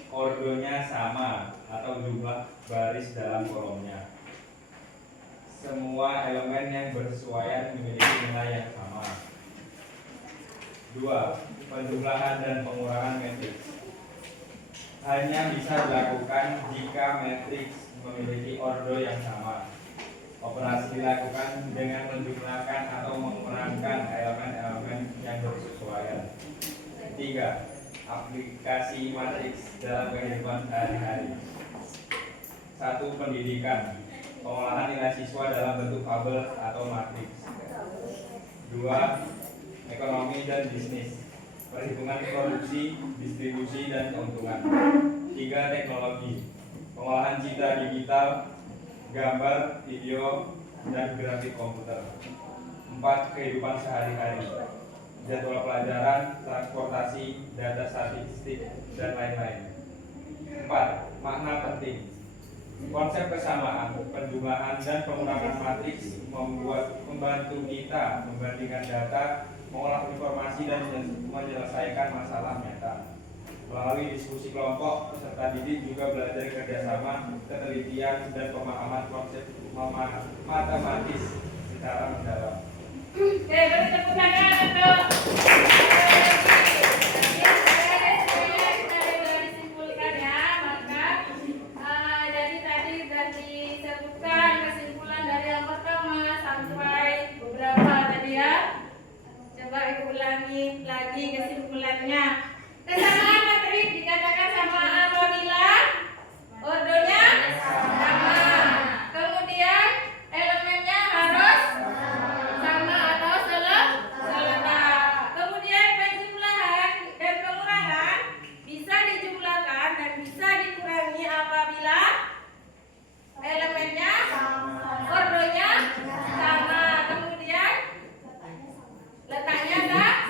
ordonya sama atau jumlah baris dalam kolomnya. Semua elemen yang bersesuaian memiliki nilai yang sama. 2. Penjumlahan dan pengurangan matriks hanya bisa dilakukan jika matriks memiliki ordo yang sama. Operasi dilakukan dengan menjumlahkan atau mengurangkan elemen-elemen yang bersesuaian. 3. Aplikasi matriks dalam kehidupan sehari-hari. 1. Pendidikan. Pengolahan nilai siswa dalam bentuk tabel atau matriks. 2. Ekonomi dan bisnis. Perhitungan produksi, distribusi, dan keuntungan. 3. Teknologi. Pengolahan citra digital, gambar, video, dan grafik komputer. 4. Kehidupan sehari-hari. Jadwal pelajaran, transportasi, data statistik, dan lain-lain. 4. Makna penting. Konsep kesamaan, penjumlahan, dan pengurangan matriks membantu kita membandingkan data, mengolah informasi, dan menyelesaikan masalah nyata. Melalui diskusi kelompok, peserta didik juga belajar kerjasama, ketelitian, dan pemahaman konsep matematis secara mendalam. Oke, beri tepuk tangan untuk disimpulkan ya. Maka jadi tadi sudah disebutkan kesimpulan dari yang pertama sampai beberapa tadi ya. Coba Ibu ulangi lagi kesimpulannya. Kesamaan matriks dikatakan sama apabila ordonya sama. Kemudian elemennya harus sama atau seletak. Kemudian penjumlahan dan pengurangan bisa dijumlahkan dan bisa dikurangi apabila elemennya ordonya sama. Kemudian letaknya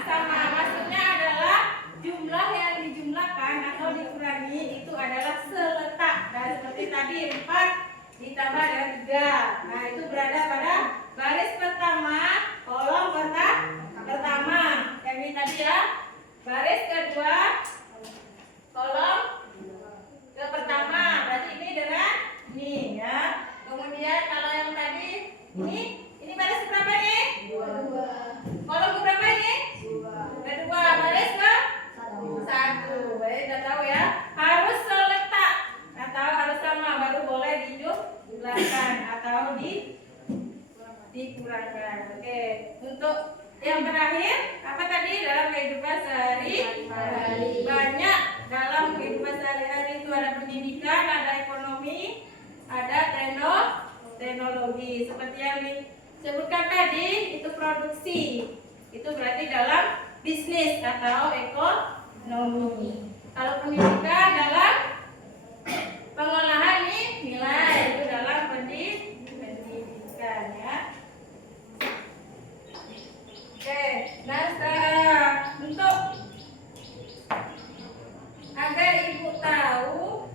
sama. Maksudnya adalah jumlah yang dijumlahkan atau dikurangi itu adalah seletak. Dan seperti tadi 4 ditambah dengan 3. Nah, itu berada pada baris pertama, kolom pertama. Yang ini tadi ya. Baris kedua, kolom ke pertama. Berarti ini dengan ini ya. Kemudian kalau yang tadi ini baris berapa nih? 2. Kolom ke berapa ini? 2. Kedua, baris ke 1. Baik, udah tahu ya. Harus seletak atau harus sama, baru boleh dijumlahkan atau dikurangkan. Oke, untuk yang terakhir apa tadi dalam kehidupan sehari-hari? Banyak dalam kehidupan sehari-hari itu ada pendidikan, ada ekonomi, ada teknologi. Seperti yang disebutkan tadi itu produksi. Itu berarti dalam bisnis atau ekonomi. Kalau pendidikan dalam pengolahan nilai, itu dalam pendidikan ya. Oke, nah untuk agar ibu tahu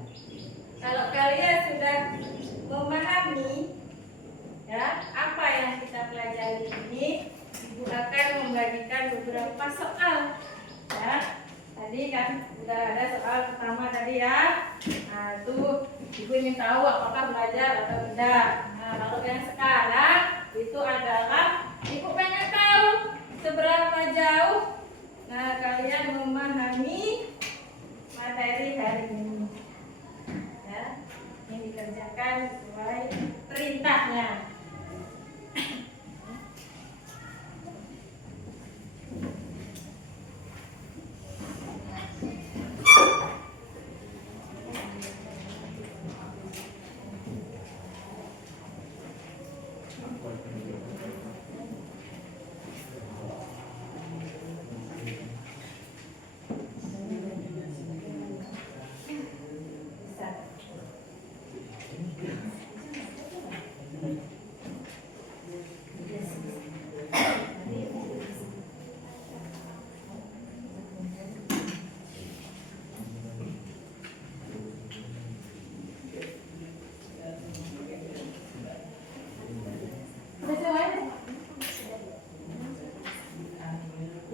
kalau kalian sudah memahami ya apa yang kita pelajari ini, ibu akan membagikan beberapa soal ya. Tadi kan sudah ada soal pertama tadi ya. Nah itu ibu ingin tahu apakah belajar atau tidak. Nah kalau yang sekarang itu adalah ibu pengen tahu seberapa jauh nah kalian memahami materi hari ini ya. Ini dikerjakan sesuai perintahnya.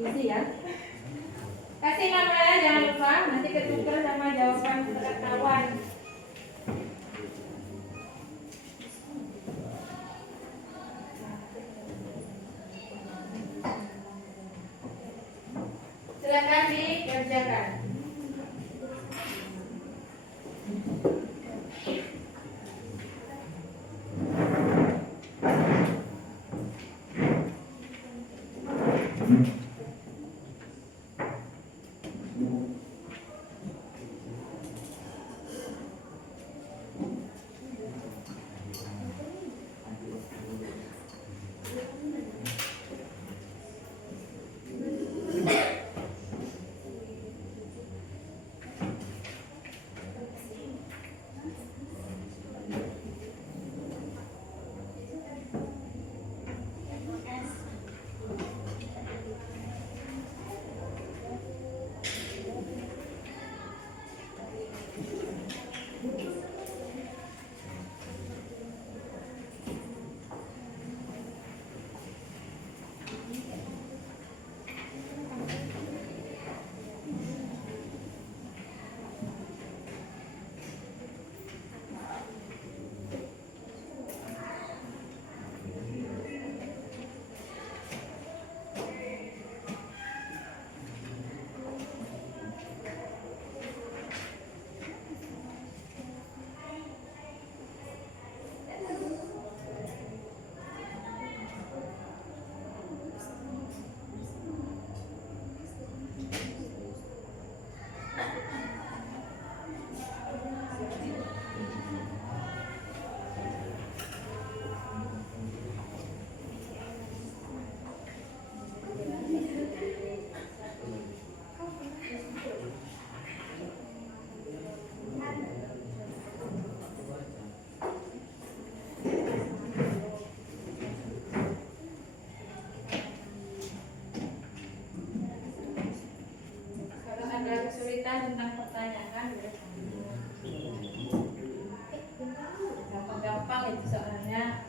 Isi ya. Kasih namanya jangan lupa, nanti ketukar sama jawaban pengetahuan. Silakan dikerjakan. kesulitan tentang pertanyaan gampang-gampang itu soalnya.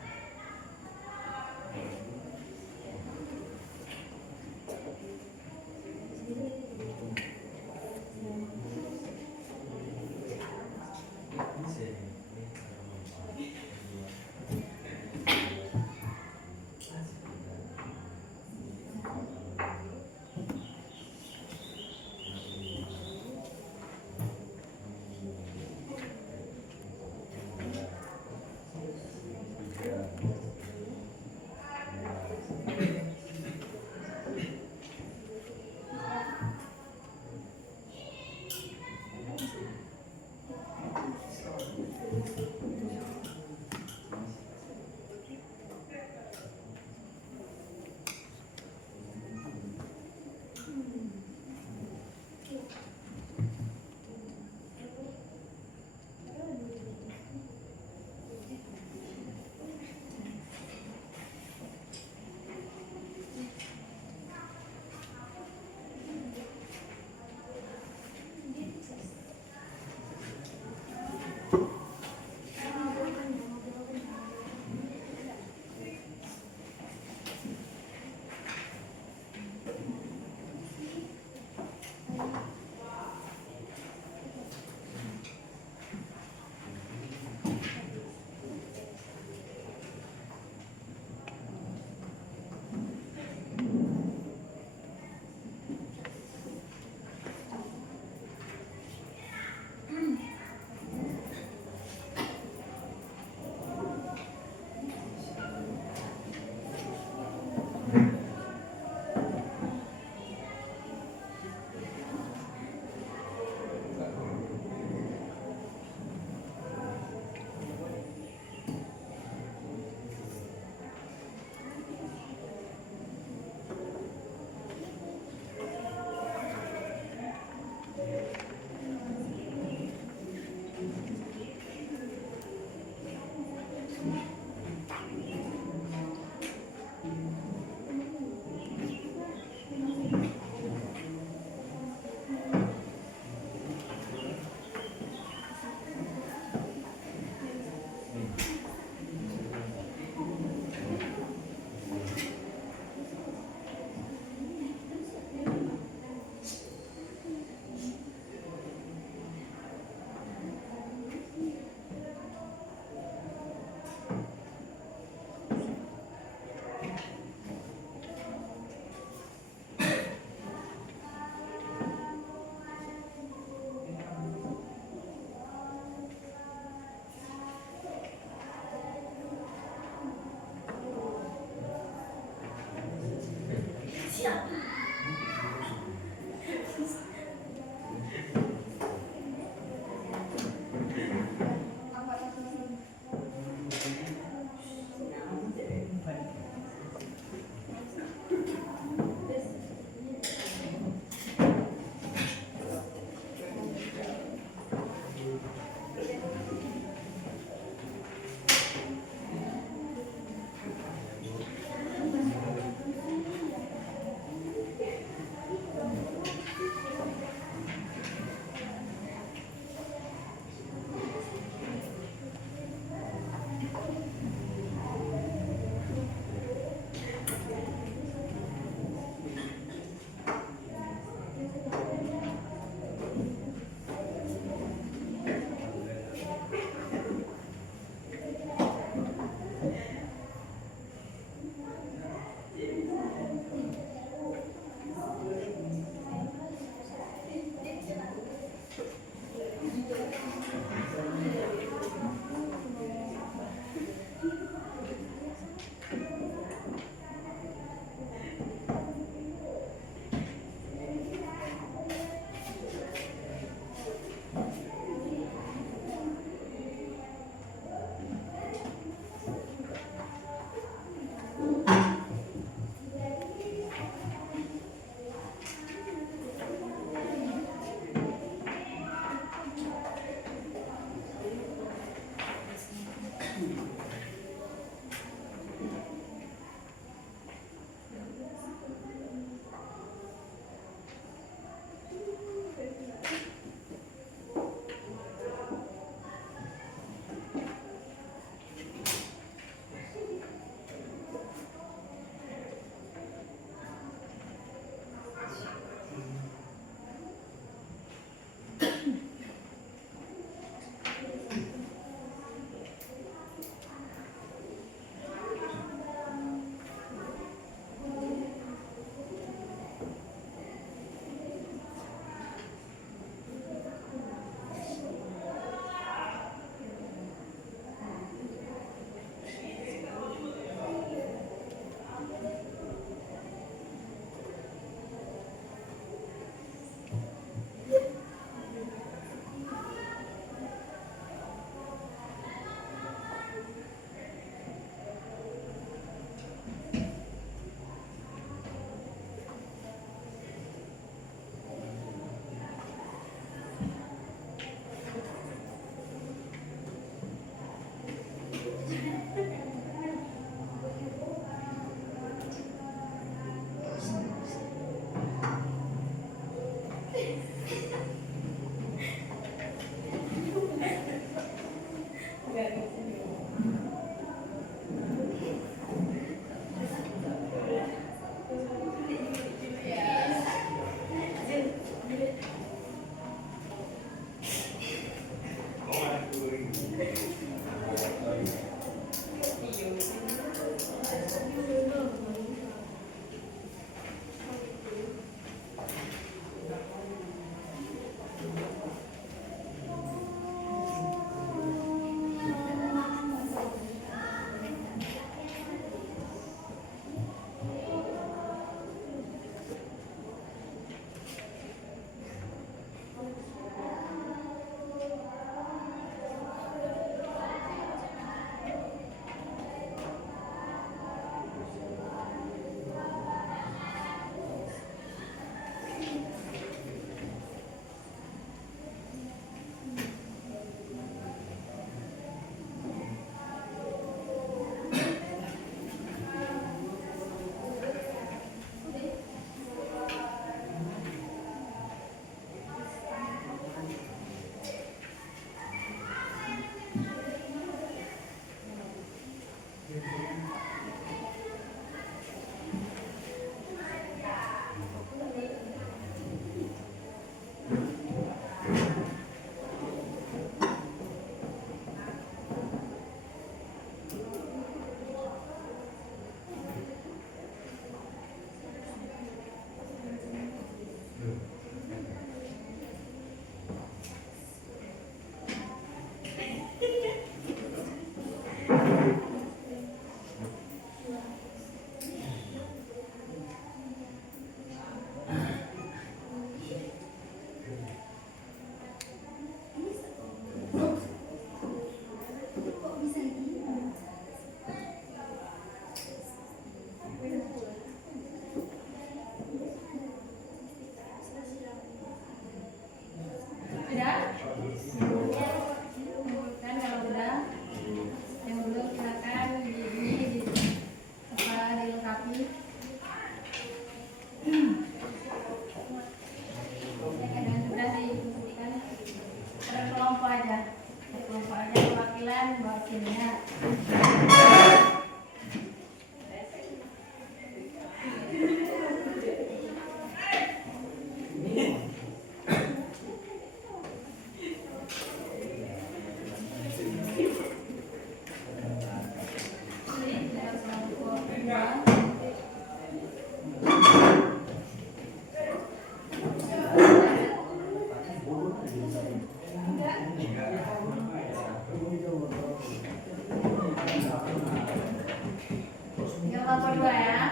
Tinggal lapor dua ya.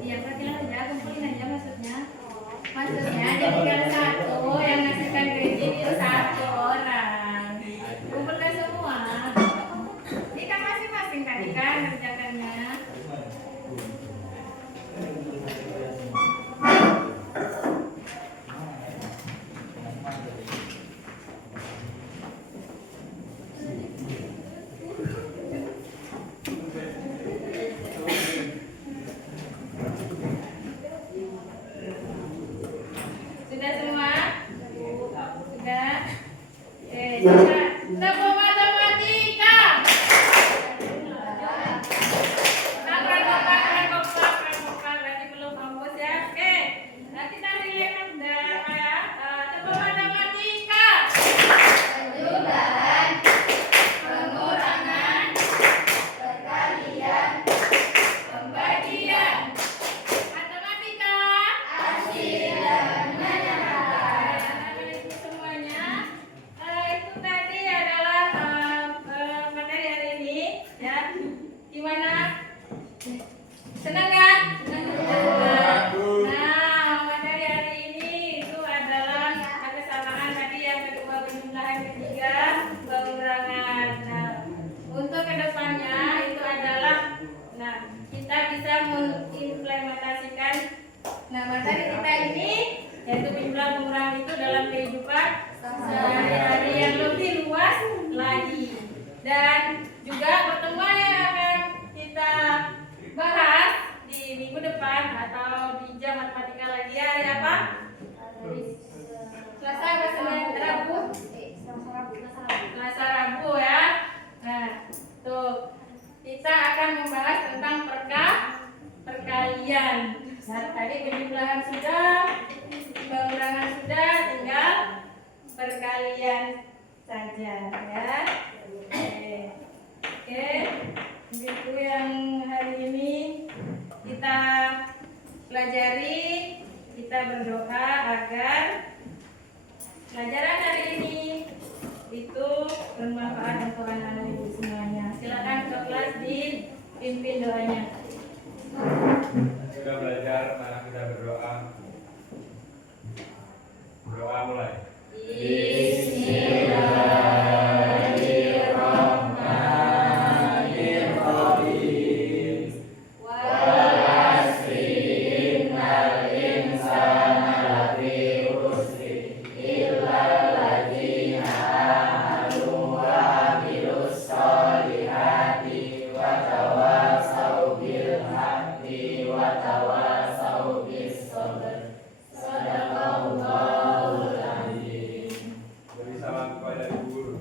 Iya, perwakilan aja, kumpulin aja maksudnya. Maksudnya jadi kalau satu yang ngasihkan kredit itu satu orang. Kumpulkan semua. Ini kan masing-masing tadi kan kerjakannya. Sudah semua? Sudah? Oke, sudah. Tepuk matematika. Berarti belum hapus ya. Oke. Nah, kita relay udah ya. Tepuk matematika. Penjumlahan, pengurangan, perkalian, Pembagian. Matematika. hasil dan menyenangkan. Anak-anak semuanya, itu tadi adalah materi hari ini, ya. Gimana? Senang nggak? Nah, materi hari ini itu adalah kesalahan tadi yang kedua, penjumlahan, ketiga pengurangan. Nah, untuk kedepannya itu adalah, nah, kita bisa mengimplementasikan materi kita ini, yaitu penjumlahan pengurangan itu dalam kehidupan sehari-hari yang lebih luas lagi. Dan juga pertemuan yang akan kita bahas di minggu depan atau di jam matematika lagi hari apa? Selasa apa Senin? Rabu? Selasa Rabu ya. Nah, tuh kita akan membahas tentang perkalian. Nah, tadi penjumlahan sudah, pengurangan sudah, tinggal perkalian saja ya. Oke, itu yang hari ini kita pelajari. Kita berdoa agar pelajaran hari ini itu bermanfaat untuk anak-anak ibu semuanya. Silakan ke kelas dipimpin doanya. Sudah belajar, mari kita berdoa. Berdoa mulai. Beri salam kepada ibu guru.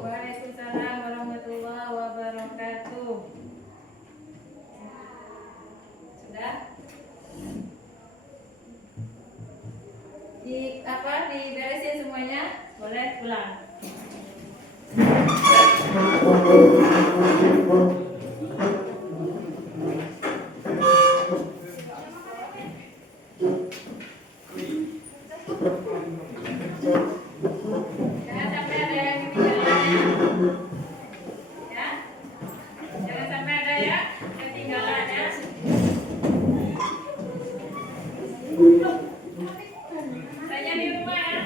Waalaikumsalam warahmatullahi wabarakatuh. Sudah? Diberesin semuanya? Boleh pulang. Jangan sampai ada yang ketinggalan ya. Jangan sampai ada yang ketinggalan ya. Saya di rumah ya.